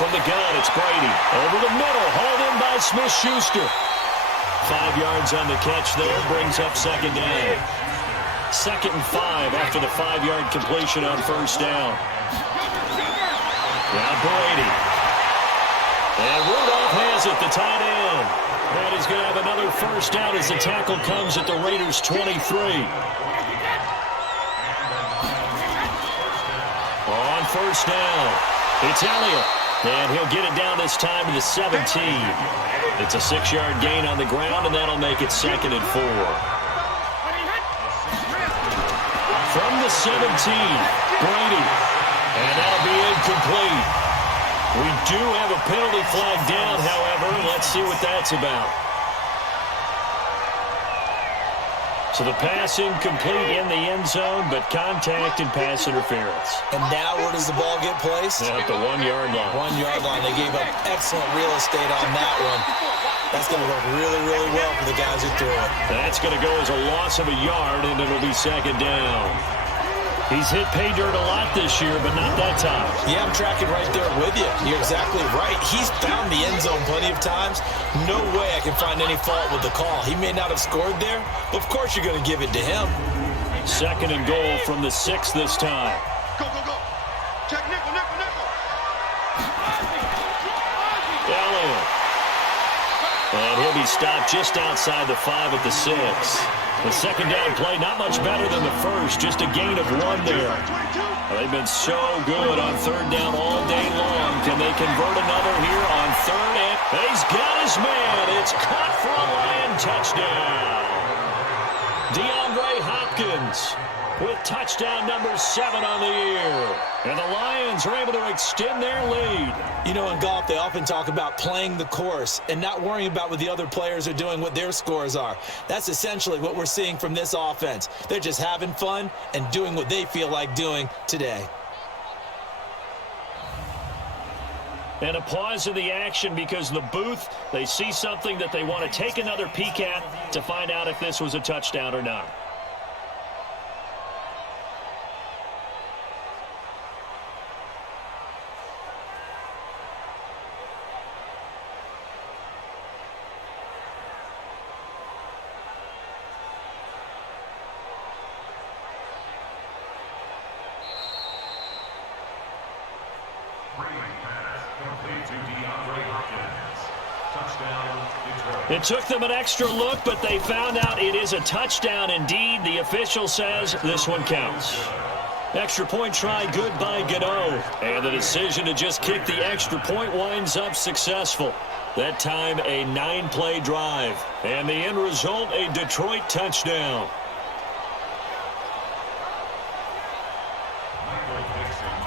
From the gun, it's Brady. Over the middle, hauled in by Smith-Schuster. 5 yards on the catch there, brings up second down. 2nd and 5 after the 5-yard completion on first down. Now Brady. And Rudolph has it, the tight end. And he's going to have another first down as the tackle comes at the Raiders' 23. On first down, it's Elliott. And he'll get it down this time to the 17. It's a 6-yard gain on the ground, and that'll make it 2nd and 4. From the 17, Brady. And that'll be incomplete. We do have a penalty flag down, however. Let's see what that's about. So the pass incomplete in the end zone, but contact and pass interference. And now where does the ball get placed? At the 1-yard line. 1-yard line. They gave up excellent real estate on that one. That's going to work really, really well for the guys who threw it. That's going to go as a loss of a yard, and it'll be second down. He's hit pay dirt a lot this year, but not that time. Yeah, I'm tracking right there with you. You're exactly right. He's found the end zone plenty of times. No way I can find any fault with the call. He may not have scored there, but of course you're going to give it to him. 2nd and goal from the 6 this time. Go, go, go. Check nickel, nickel, nickel. Elliott. And he'll be stopped just outside the 5 at the 6. The second down play, not much better than the first, just a gain of 1 there. They've been so good on third down all day long. Can they convert another here on third? And he's got his man. It's caught for a Lion touchdown. DeAndre Hopkins with touchdown number 7 on the year. And the Lions are able to extend their lead. You know, in golf, they often talk about playing the course and not worrying about what the other players are doing, what their scores are. That's essentially what we're seeing from this offense. They're just having fun and doing what they feel like doing today. And a pause in the action because the booth, they see something that they want to take another peek at to find out if this was a touchdown or not. It took them an extra look, but they found out it is a touchdown indeed. The official says this one counts. Extra point try, good by Gano. And the decision to just kick the extra point winds up successful. That time a 9-play drive. And the end result, a Detroit touchdown.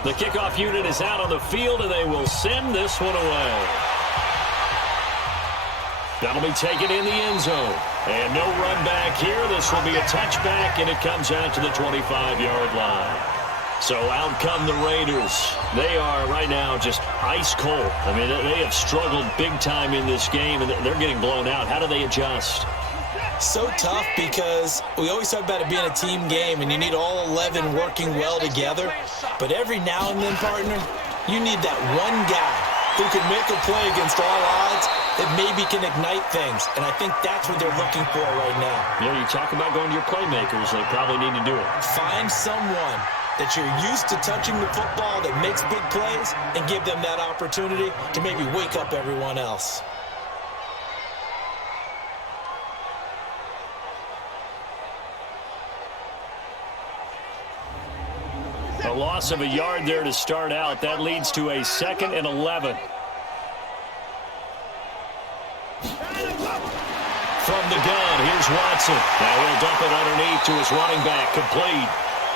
The kickoff unit is out on the field, and they will send this one away. That'll be taken in the end zone. And no run back here. This will be a touchback, and it comes out to the 25-yard line. So out come the Raiders. They are right now just ice cold. I mean, they have struggled big time in this game, and they're getting blown out. How do they adjust? So tough because we always talk about it being a team game, and you need all 11 working well together. But every now and then, partner, you need that one guy who can make a play against all odds that maybe can ignite things. And I think that's what they're looking for right now. Yeah, you talk about going to your playmakers. They probably need to do it. Find someone that you're used to touching the football that makes big plays and give them that opportunity to maybe wake up everyone else. A loss of a yard there to start out. That leads to a 2nd and 11. From the gun, here's Watson. Now he'll dump it underneath to his running back, complete.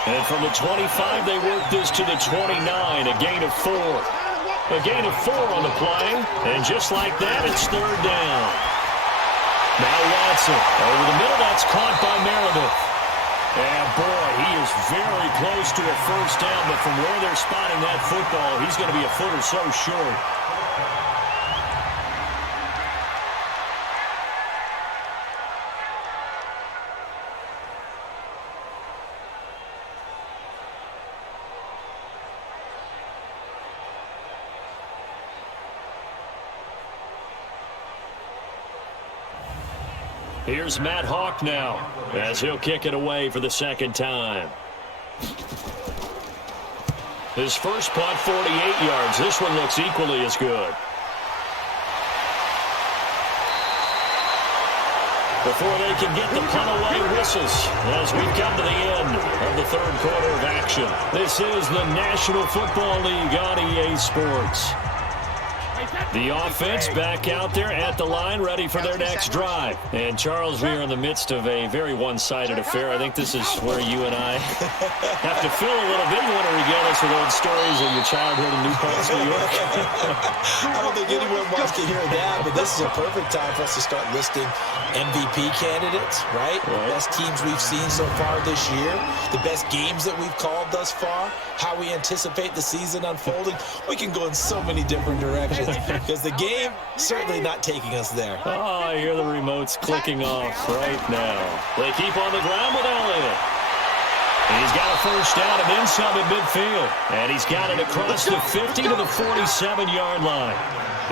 And from the 25, they work this to the 29, a gain of 4. A gain of 4 on the play, and just like that, it's 3rd down. Now Watson, over the middle, that's caught by Meredith. And boy, he is very close to a first down, but from where they're spotting that football, he's going to be a foot or so short. Here's Matt Hawk now, as he'll kick it away for the 2nd time. His first punt, 48 yards. This one looks equally as good. Before they can get the punt away, whistles as we come to the end of the 3rd quarter of action. This is the National Football League on EA Sports. The offense back out there at the line, ready for their next drive. And, Charles, we are in the midst of a very one-sided affair. I think this is where you and I have to fill a little bit. You want to regale us with old stories of your childhood in New Paltz, New York? I don't think anyone wants to hear that, but this is a perfect time for us to start listing MVP candidates, right? The best teams we've seen so far this year, the best games that we've called thus far, how we anticipate the season unfolding. We can go in so many different directions. Because the game certainly not taking us there. Oh, I hear the remotes clicking off right now. They keep on the ground with Elliott. And he's got a first down and then some at midfield. And he's got it across the 50 to the 47-yard line.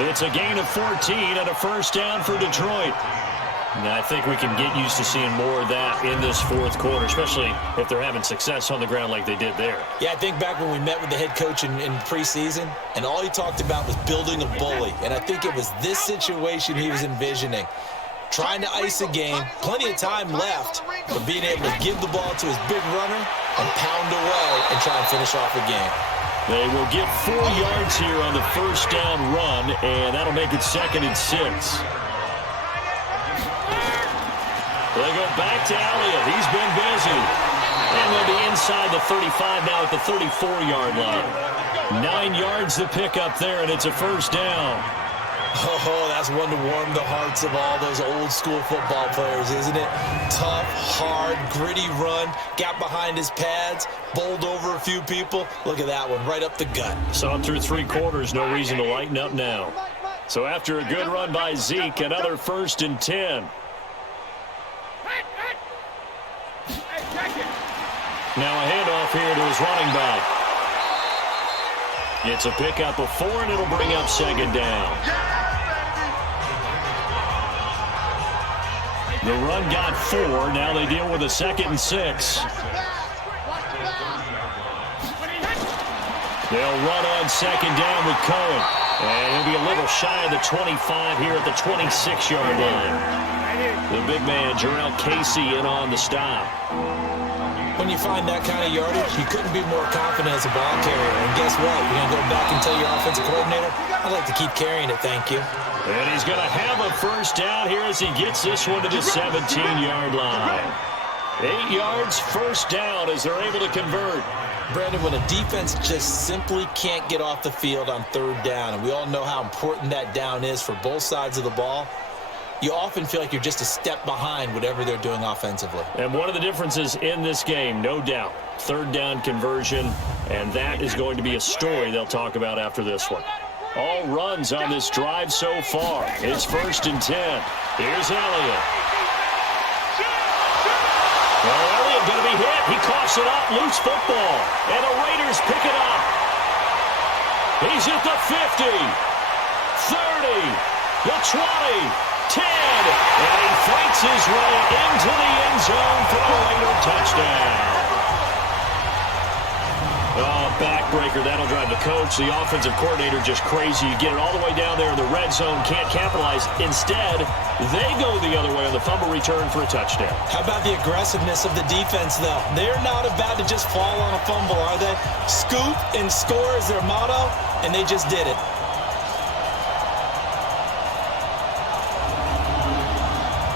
It's a gain of 14 and a first down for Detroit. And I think we can get used to seeing more of that in this 4th quarter, especially if they're having success on the ground like they did there. Yeah, I think back when we met with the head coach in preseason, and all he talked about was building a bully. And I think it was this situation he was envisioning. Trying to ice a game, plenty of time left, but being able to give the ball to his big runner and pound away and try and finish off a game. They will get 4 yards here on the first down run, and that'll make it 2nd and 6. They go back to Elliott. He's been busy. And they'll be inside the 35 now at the 34-yard line. 9 yards to pick up there, and it's a first down. Oh, that's one to warm the hearts of all those old-school football players, isn't it? Tough, hard, gritty run. Got behind his pads, bowled over a few people. Look at that one, right up the gut. Saw him through 3 quarters. No reason to lighten up now. So after a good run by Zeke, another 1st and 10. Now a handoff here to his running back. It's a pickup of 4, and it'll bring up 2nd down. The run got 4. Now they deal with a 2nd and 6. They'll run on 2nd down with Cohen. And he'll be a little shy of the 25 here at the 26-yard line. The big man, Jarrell Casey, in on the stop. When you find that kind of yardage, you couldn't be more confident as a ball carrier. And guess what? You're going to go back and tell your offensive coordinator, I'd like to keep carrying it, thank you. And he's going to have a first down here as he gets this one to the 17-yard line. 8 yards, first down as they're able to convert. Brandon, when a defense just simply can't get off the field on third down, and we all know how important that down is for both sides of the ball, you often feel like you're just a step behind whatever they're doing offensively. And one of the differences in this game, no doubt, third down conversion, and that is going to be a story they'll talk about after this one. All runs on this drive so far. It's 1st and 10. Here's Elliott. Well, Elliott going to be hit. He coughs it up, loose football. And the Raiders pick it up. He's at the 50, 30, the 20. 10, and he fights his way into the end zone for a Raider touchdown. Oh, backbreaker, that'll drive the coach. The offensive coordinator just crazy. You get it all the way down there in the red zone, can't capitalize. Instead, they go the other way on the fumble return for a touchdown. How about the aggressiveness of the defense, though? They're not about to just fall on a fumble, are they? Scoop and score is their motto, and they just did it.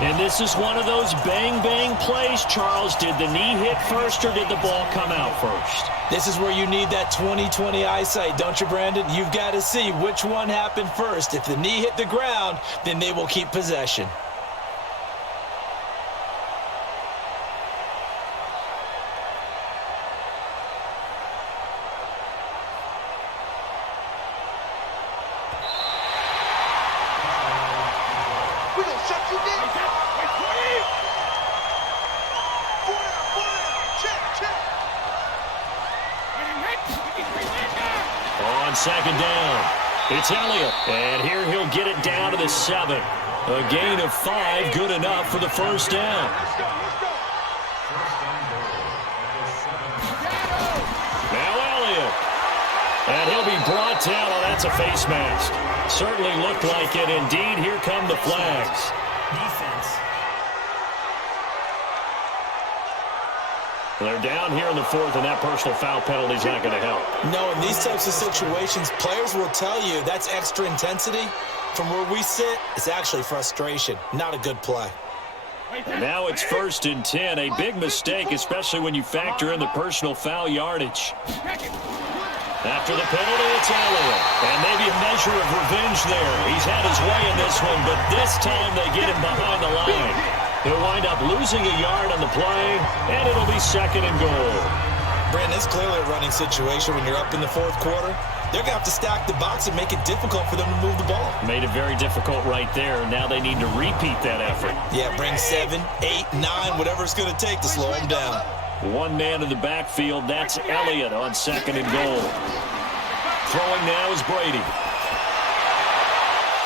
And this is one of those bang-bang plays, Charles. Did the knee hit first or did the ball come out first? This is where you need that 20/20 eyesight, don't you, Brandon? You've got to see which one happened first. If the knee hit the ground, then they will keep possession. We gonna shut you down. On 2nd down, it's Elliott. And here he'll get it down to the 7. A gain of 5, good enough for the first down. Now Elliott. And he'll be brought down. Oh, that's a face mask. Certainly looked like it. Indeed, here come the flags. They're down here in the 4th, and that personal foul penalty is not going to help. No, in these types of situations, players will tell you that's extra intensity. From where we sit, it's actually frustration. Not a good play. And now it's 1st and 10. A big mistake, especially when you factor in the personal foul yardage. After the penalty, it's Elliott. And maybe a measure of revenge there. He's had his way in this one, but this time they get him behind the line. He'll wind up losing a yard on the play, and it'll be 2nd and goal. Brandon, it's clearly a running situation when you're up in the 4th quarter. They're going to have to stack the box and make it difficult for them to move the ball. Made it very difficult right there. Now they need to repeat that effort. Yeah, bring 7, 8, 9, whatever it's going to take to slow them down. One man in the backfield. That's Elliott on 2nd and goal. Throwing now is Brady.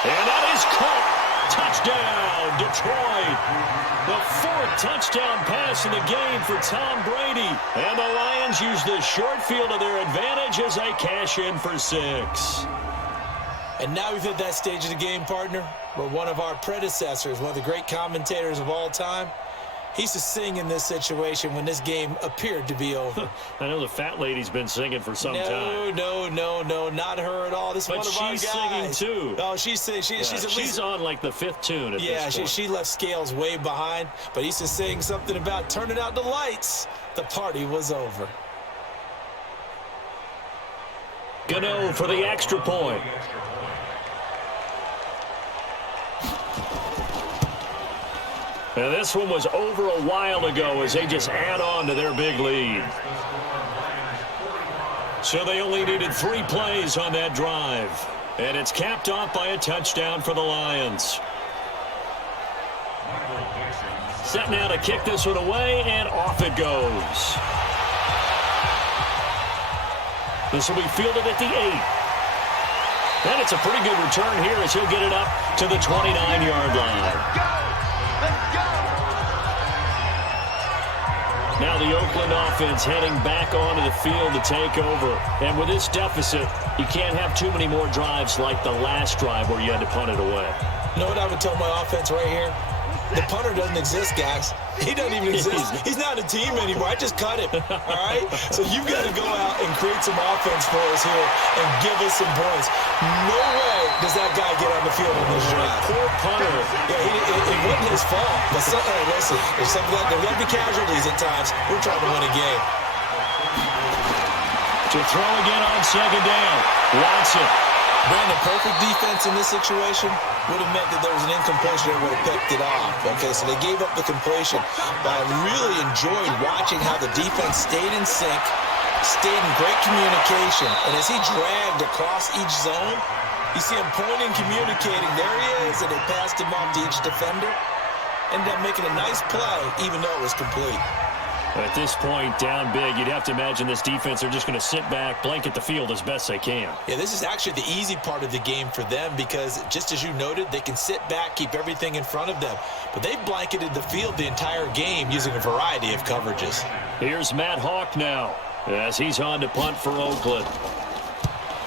And that is caught. Touchdown, Detroit. The 4th touchdown pass in the game for Tom Brady. And the Lions use the short field to their advantage as they cash in for 6. And now we've hit that stage of the game, partner, where one of our predecessors, one of the great commentators of all time, he used to sing in this situation when this game appeared to be over. I know the fat lady's been singing for some time. No, not her at all. This is one of our guys. But she's singing too. Oh, she's at least... She's on like the 5th tune at this point. She left Scales way behind, but he used to sing something about turning out the lights. The party was over. Gano for the extra point. Now this one was over a while ago as they just add on to their big lead. So they only needed 3 plays on that drive. And it's capped off by a touchdown for the Lions. Set now to kick this one away, and off it goes. This will be fielded at the 8. And it's a pretty good return here as he'll get it up to the 29-yard line. Now the Oakland offense heading back onto the field to take over. And with this deficit, you can't have too many more drives like the last drive where you had to punt it away. You know what I would tell my offense right here? The punter doesn't exist, guys. He doesn't even exist. He's not a team anymore. I just cut him, all right? So you've got to go out and create some offense for us here and give us some points. No way does that guy get on the field in this drive. Poor punter. Yeah, it wasn't his fault. But hey, listen, there's got to be casualties at times. We're trying to win a game. To throw again on second down. Watson. Brandon, perfect defense in this situation would have meant that there was an incompletion that would have picked it off. Okay, so they gave up the completion. But I really enjoyed watching how the defense stayed in sync, stayed in great communication. And as he dragged across each zone, you see him pointing, communicating. There he is, and they passed him off to each defender. Ended up making a nice play, even though it was complete. At this point, down big, you'd have to imagine this defense are just going to sit back, blanket the field as best they can. Yeah, this is actually the easy part of the game for them because, just as you noted, they can sit back, keep everything in front of them. But they've blanketed the field the entire game using a variety of coverages. Here's Matt Hawk now as he's on to punt for Oakland.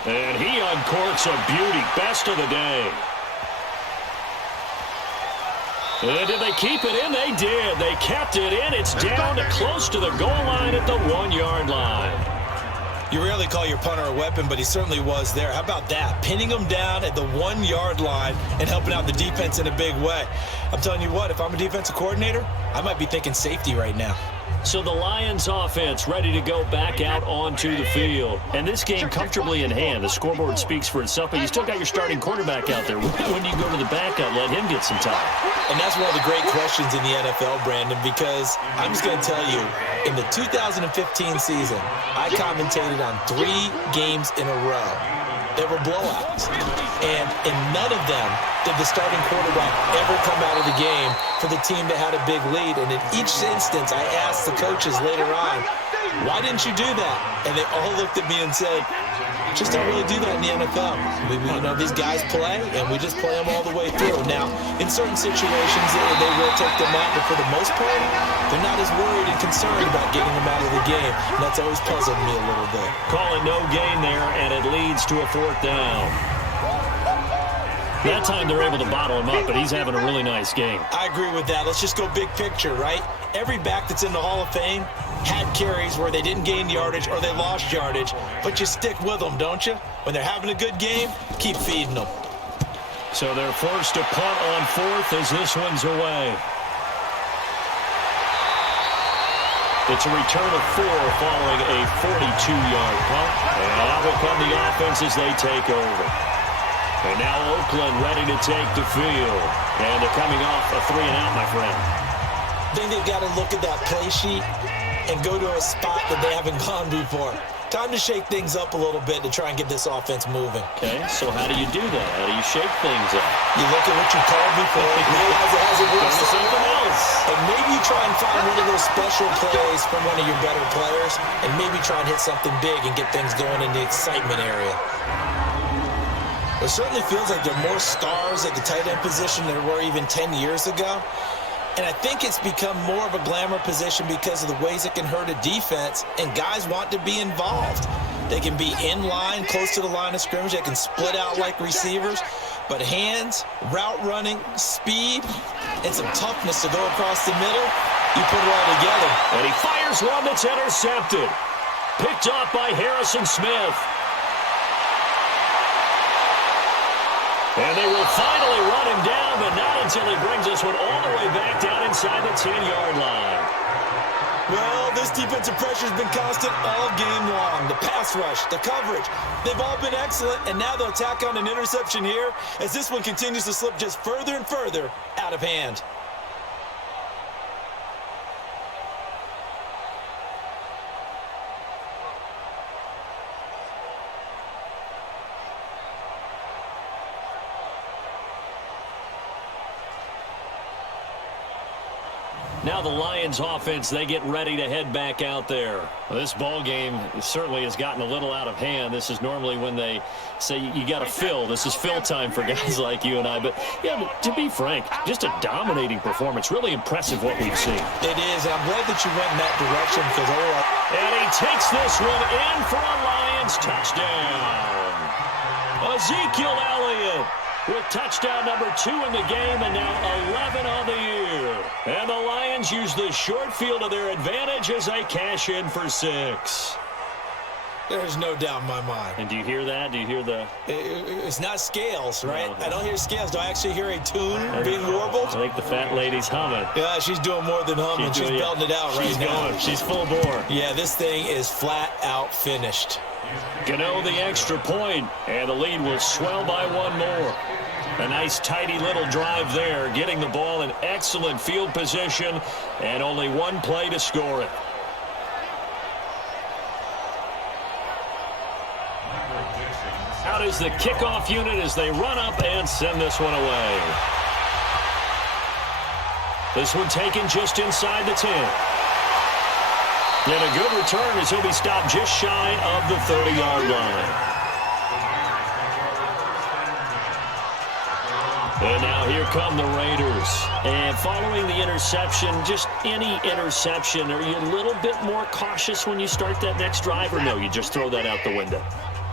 And he uncorks a beauty. Best of the day. And did they keep it in? They did. They kept it in. It's down to close to the goal line at the 1-yard line. You rarely call your punter a weapon, but he certainly was there. How about that? Pinning him down at the 1-yard line and helping out the defense in a big way. I'm telling you what, if I'm a defensive coordinator, I might be thinking safety right now. So the Lions offense ready to go back out onto the field. And this game comfortably in hand. The scoreboard speaks for itself, but you still got your starting quarterback out there. When do you go to the backup, let him get some time? And that's one of the great questions in the NFL, Brandon, because I'm just going to tell you, in the 2015 season, I commentated on 3 games in a row. They were blowouts. And in none of them did the starting quarterback ever come out of the game for the team that had a big lead. And in each instance, I asked the coaches later on, why didn't you do that? And they all looked at me and said, just don't really do that in the NFL. These guys play, and we just play them all the way through. Now, in certain situations, they will take them out, but for the most part, they're not as worried and concerned about getting them out of the game. And that's always puzzled me a little bit. Calling no gain there, and it leads to a 4th down. That time they're able to bottle him up, but he's having a really nice game. I agree with that. Let's just go big picture, right? Every back that's in the Hall of Fame had carries where they didn't gain yardage or they lost yardage, but you stick with them, don't you? When they're having a good game, keep feeding them. So they're forced to punt on 4th as this one's away. It's a return of 4 following a 42-yard punt. And out will come the offense as they take over. And now Oakland ready to take the field. And they're coming off a 3-and-out, my friend. Then they've got to look at that play sheet and go to a spot that they haven't gone before. Time to shake things up a little bit to try and get this offense moving. Okay, so how do you do that? How do you shake things up? You look at what you called before, realize it hasn't worked something else. And maybe you try and find one of those special plays from one of your better players, and maybe try and hit something big and get things going in the excitement area. It certainly feels like there are more stars at the tight end position than there were even 10 years ago. And I think it's become more of a glamour position because of the ways it can hurt a defense, and guys want to be involved. They can be in line, close to the line of scrimmage. They can split out like receivers. But hands, route running, speed, and some toughness to go across the middle, you put it all together. And he fires one that's intercepted. Picked off by Harrison Smith. And they will finally run him down, but not until he brings this one all the way back down inside the 10-yard line. Well, this defensive pressure has been constant all game long. The pass rush, the coverage, they've all been excellent, and now they'll tack on an interception here as this one continues to slip just further and further out of hand. Now the Lions offense, they get ready to head back out there. Well, this ball game certainly has gotten a little out of hand. This is normally when they say you got to fill. This is fill time for guys like you and I. But, yeah, to be frank, just a dominating performance. Really impressive what we've seen. It is, and I'm glad that you went in that direction because and he takes this one in for a Lions touchdown. Ezekiel Elliott with touchdown number 2 in the game and now 11 on the year. And the Lions use the short field to their advantage as they cash in for 6. There's no doubt in my mind. And do you hear that? Do you hear the... It's not scales, right? No. I don't hear scales. Do I actually hear a tune being warbled? I think the fat lady's humming. Yeah, she's doing more than humming. She's belting it out right now. She's full bore. Yeah, this thing is flat out finished. Gano the extra point, and the lead will swell by 1 more. A nice, tidy little drive there, getting the ball in excellent field position, and only 1 play to score it. Out is the kickoff unit as they run up and send this one away. This one taken just inside the 10. And a good return as he'll be stopped just shy of the 30-yard line. And now here come the Raiders. And following the interception, just any interception, are you a little bit more cautious when you start that next drive, or no, you just throw that out the window?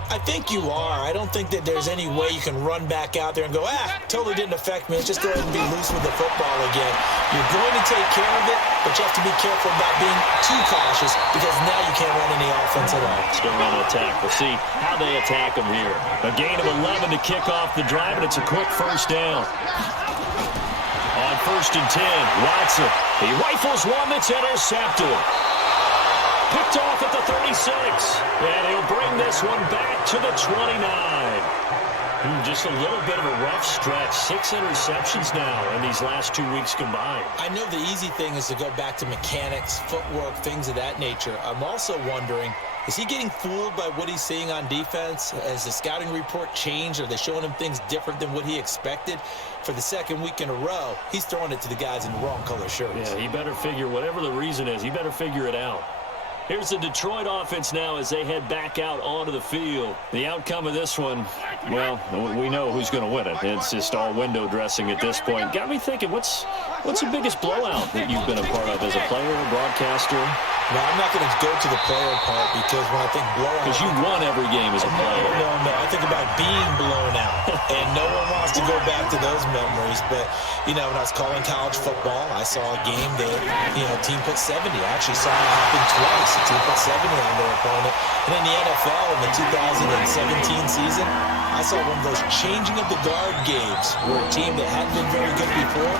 I think you are. I don't think that there's any way you can run back out there and go, totally didn't affect me. Let's just go ahead and be loose with the football again. You're going to take care of it, but you have to be careful about being too cautious because now you can't run any offense at all. Still going to attack. We'll see how they attack them here. A gain of 11 to kick off the drive, and it's a quick first down. On 1st and 10, Watson. He rifles one that's intercepted. Picked off at the 36, and he'll bring this one back to the 29. Just a little bit of a rough stretch. 6 interceptions now in these last 2 weeks combined. I know the easy thing is to go back to mechanics, footwork, things of that nature. I'm also wondering, is he getting fooled by what he's seeing on defense? Has the scouting report changed? Are they showing him things different than what he expected? For the 2nd week in a row, he's throwing it to the guys in the wrong color shirts. Yeah, he better figure, whatever the reason is, he better figure it out. Here's the Detroit offense now as they head back out onto the field. The outcome of this one, well, we know who's going to win it. It's just all window dressing at this point. Got me thinking, what's the biggest blowout that you've been a part of as a player, a broadcaster? No, I'm not going to go to the player part because when I think blowout... Because you won every game as a player. No. I think about being blown out. And no one wants to go back to those memories. But, when I was calling college football, I saw a game that, a team put 70. I actually saw it happen twice. A team put 70 on their opponent. And in the NFL, in the 2017 season, I saw one of those changing of the guard games where a team that hadn't been very good before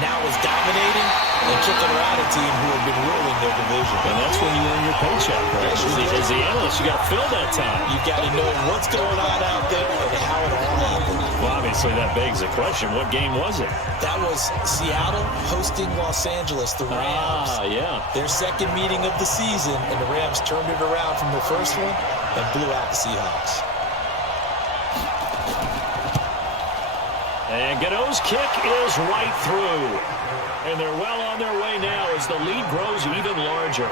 now is dominating and kicking around a team who had been ruling their division. And that's when you earn your paycheck, right? As the analyst, you got to fill that time. You've got to know what's going on out there and how it all happened. Well, obviously that begs the question, what game was it? That was Seattle hosting Los Angeles, the Rams. Yeah. Their 2nd meeting of the season, and the Rams turned it around from the first one and blew out the Seahawks. And Gano's kick is right through. And they're well on their way now as the lead grows even larger.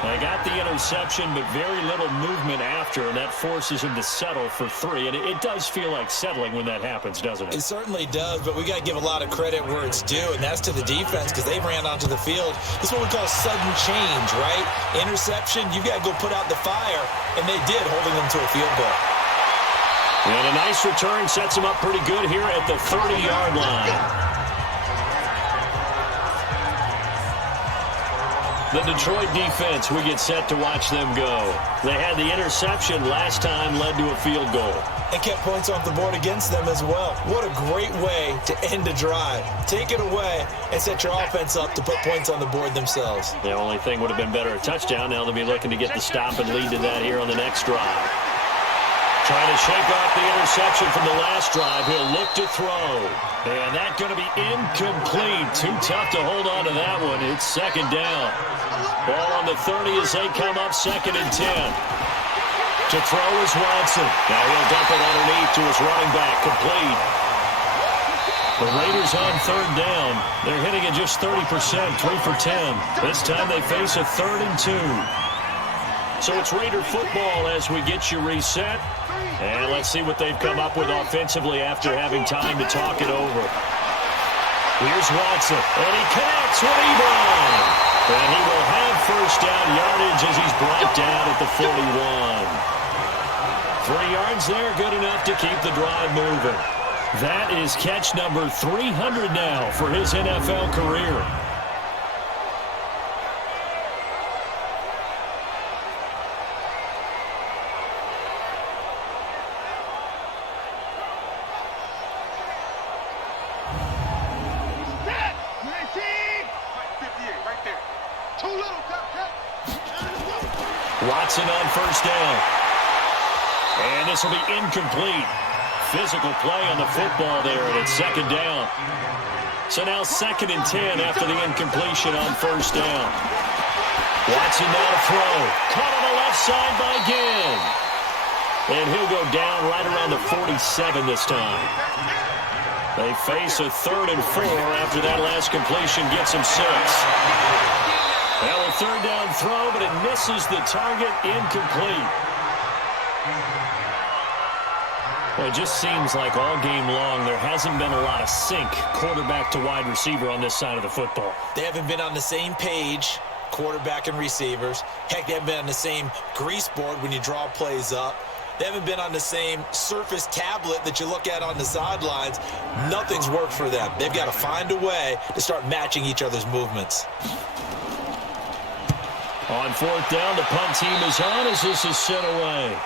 They got the interception, but very little movement after, and that forces him to settle for 3. And it does feel like settling when that happens, doesn't it? It certainly does, but we got to give a lot of credit where it's due, and that's to the defense because they ran onto the field. This is what we call sudden change, right? Interception, you got to go put out the fire, and they did, holding them to a field goal. And a nice return sets him up pretty good here at the 30-yard line. The Detroit defense, we get set to watch them go. They had the interception last time, led to a field goal. And kept points off the board against them as well. What a great way to end a drive. Take it away and set your offense up to put points on the board themselves. The only thing would have been better, a touchdown. Now they'll be looking to get the stop and lead to that here on the next drive. Trying to shake off the interception from the last drive. He'll look to throw. And that's going to be incomplete. Too tough to hold on to that one. It's 2nd down. Ball on the 30 as they come up 2nd and 10. To throw is Watson. Now he'll dump it underneath to his running back. Complete. The Raiders on third down. They're hitting it just 30%, 3 for 10. This time they face a 3rd and 2. So it's Raider football as we get you reset. And let's see what they've come up with offensively after having time to talk it over. Here's Watson, and he connects with Ebron. And he will have first down yardage as he's brought down at the 41. 3 yards there, good enough to keep the drive moving. That is catch number 300 now for his NFL career. Watson on first down. And this will be incomplete. Physical play on the football there, and it's 2nd down. So now 2nd and 10 after the incompletion on first down. Watson now to throw. Caught on the left side by Ginn. And he'll go down right around the 47 this time. They face a 3rd and 4 after that last completion gets him 6. Well, a 3rd down throw, but it misses the target, incomplete. Well, it just seems like all game long there hasn't been a lot of sync quarterback to wide receiver on this side of the football. They haven't been on the same page, quarterback and receivers. Heck, they haven't been on the same grease board when you draw plays up. They haven't been on the same surface tablet that you look at on the sidelines. Nothing's worked for them. They've got to find a way to start matching each other's movements. On 4th down, the punt team is on as this is sent away.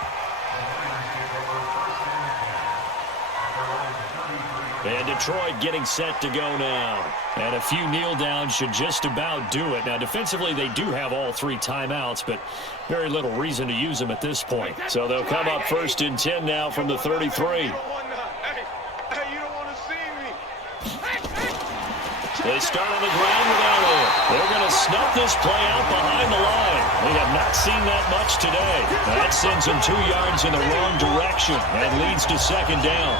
And Detroit getting set to go now. And a few kneel downs should just about do it. Now, defensively, they do have all 3 timeouts, but very little reason to use them at this point. So they'll come up 1st and 10 now from the 33. They start on the ground with Elliott. They're going to snuff this play out behind the line. We have not seen that much today. That sends them 2 yards in the wrong direction and leads to 2nd down.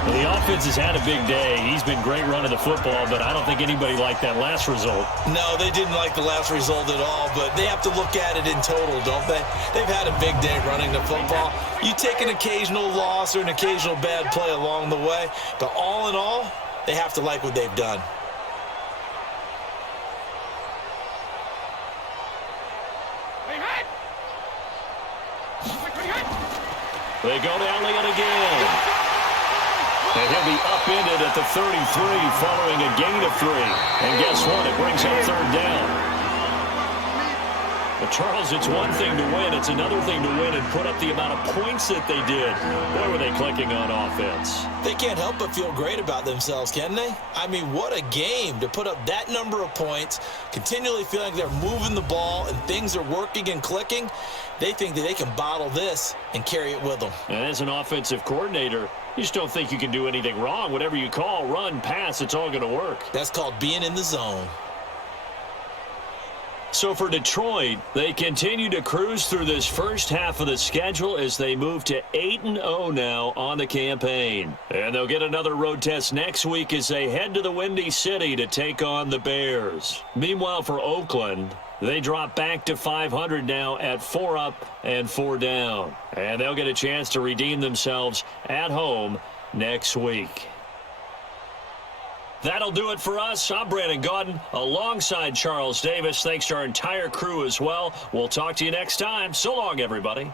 Well, the offense has had a big day. He's been great running the football, but I don't think anybody liked that last result. No, they didn't like the last result at all, but they have to look at it in total, don't they? They've had a big day running the football. You take an occasional loss or an occasional bad play along the way, but all in all, they have to like what they've done. They go to Elliott again. And he'll be upended at the 33 following a gain of 3. And guess what? It brings up 3rd down. But, Charles, it's one thing to win. It's another thing to win and put up the amount of points that they did. Boy, were they clicking on offense. They can't help but feel great about themselves, can they? I mean, what a game to put up that number of points, continually feeling like they're moving the ball and things are working and clicking. They think that they can bottle this and carry it with them. And as an offensive coordinator, you just don't think you can do anything wrong. Whatever you call, run, pass, it's all going to work. That's called being in the zone. So for Detroit, they continue to cruise through this first half of the schedule as they move to 8-0 now on the campaign. And they'll get another road test next week as they head to the Windy City to take on the Bears. Meanwhile, for Oakland, they drop back to 500 now at 4 up and 4 down. And they'll get a chance to redeem themselves at home next week. That'll do it for us. I'm Brandon Gaudin alongside Charles Davis. Thanks to our entire crew as well. We'll talk to you next time. So long, everybody.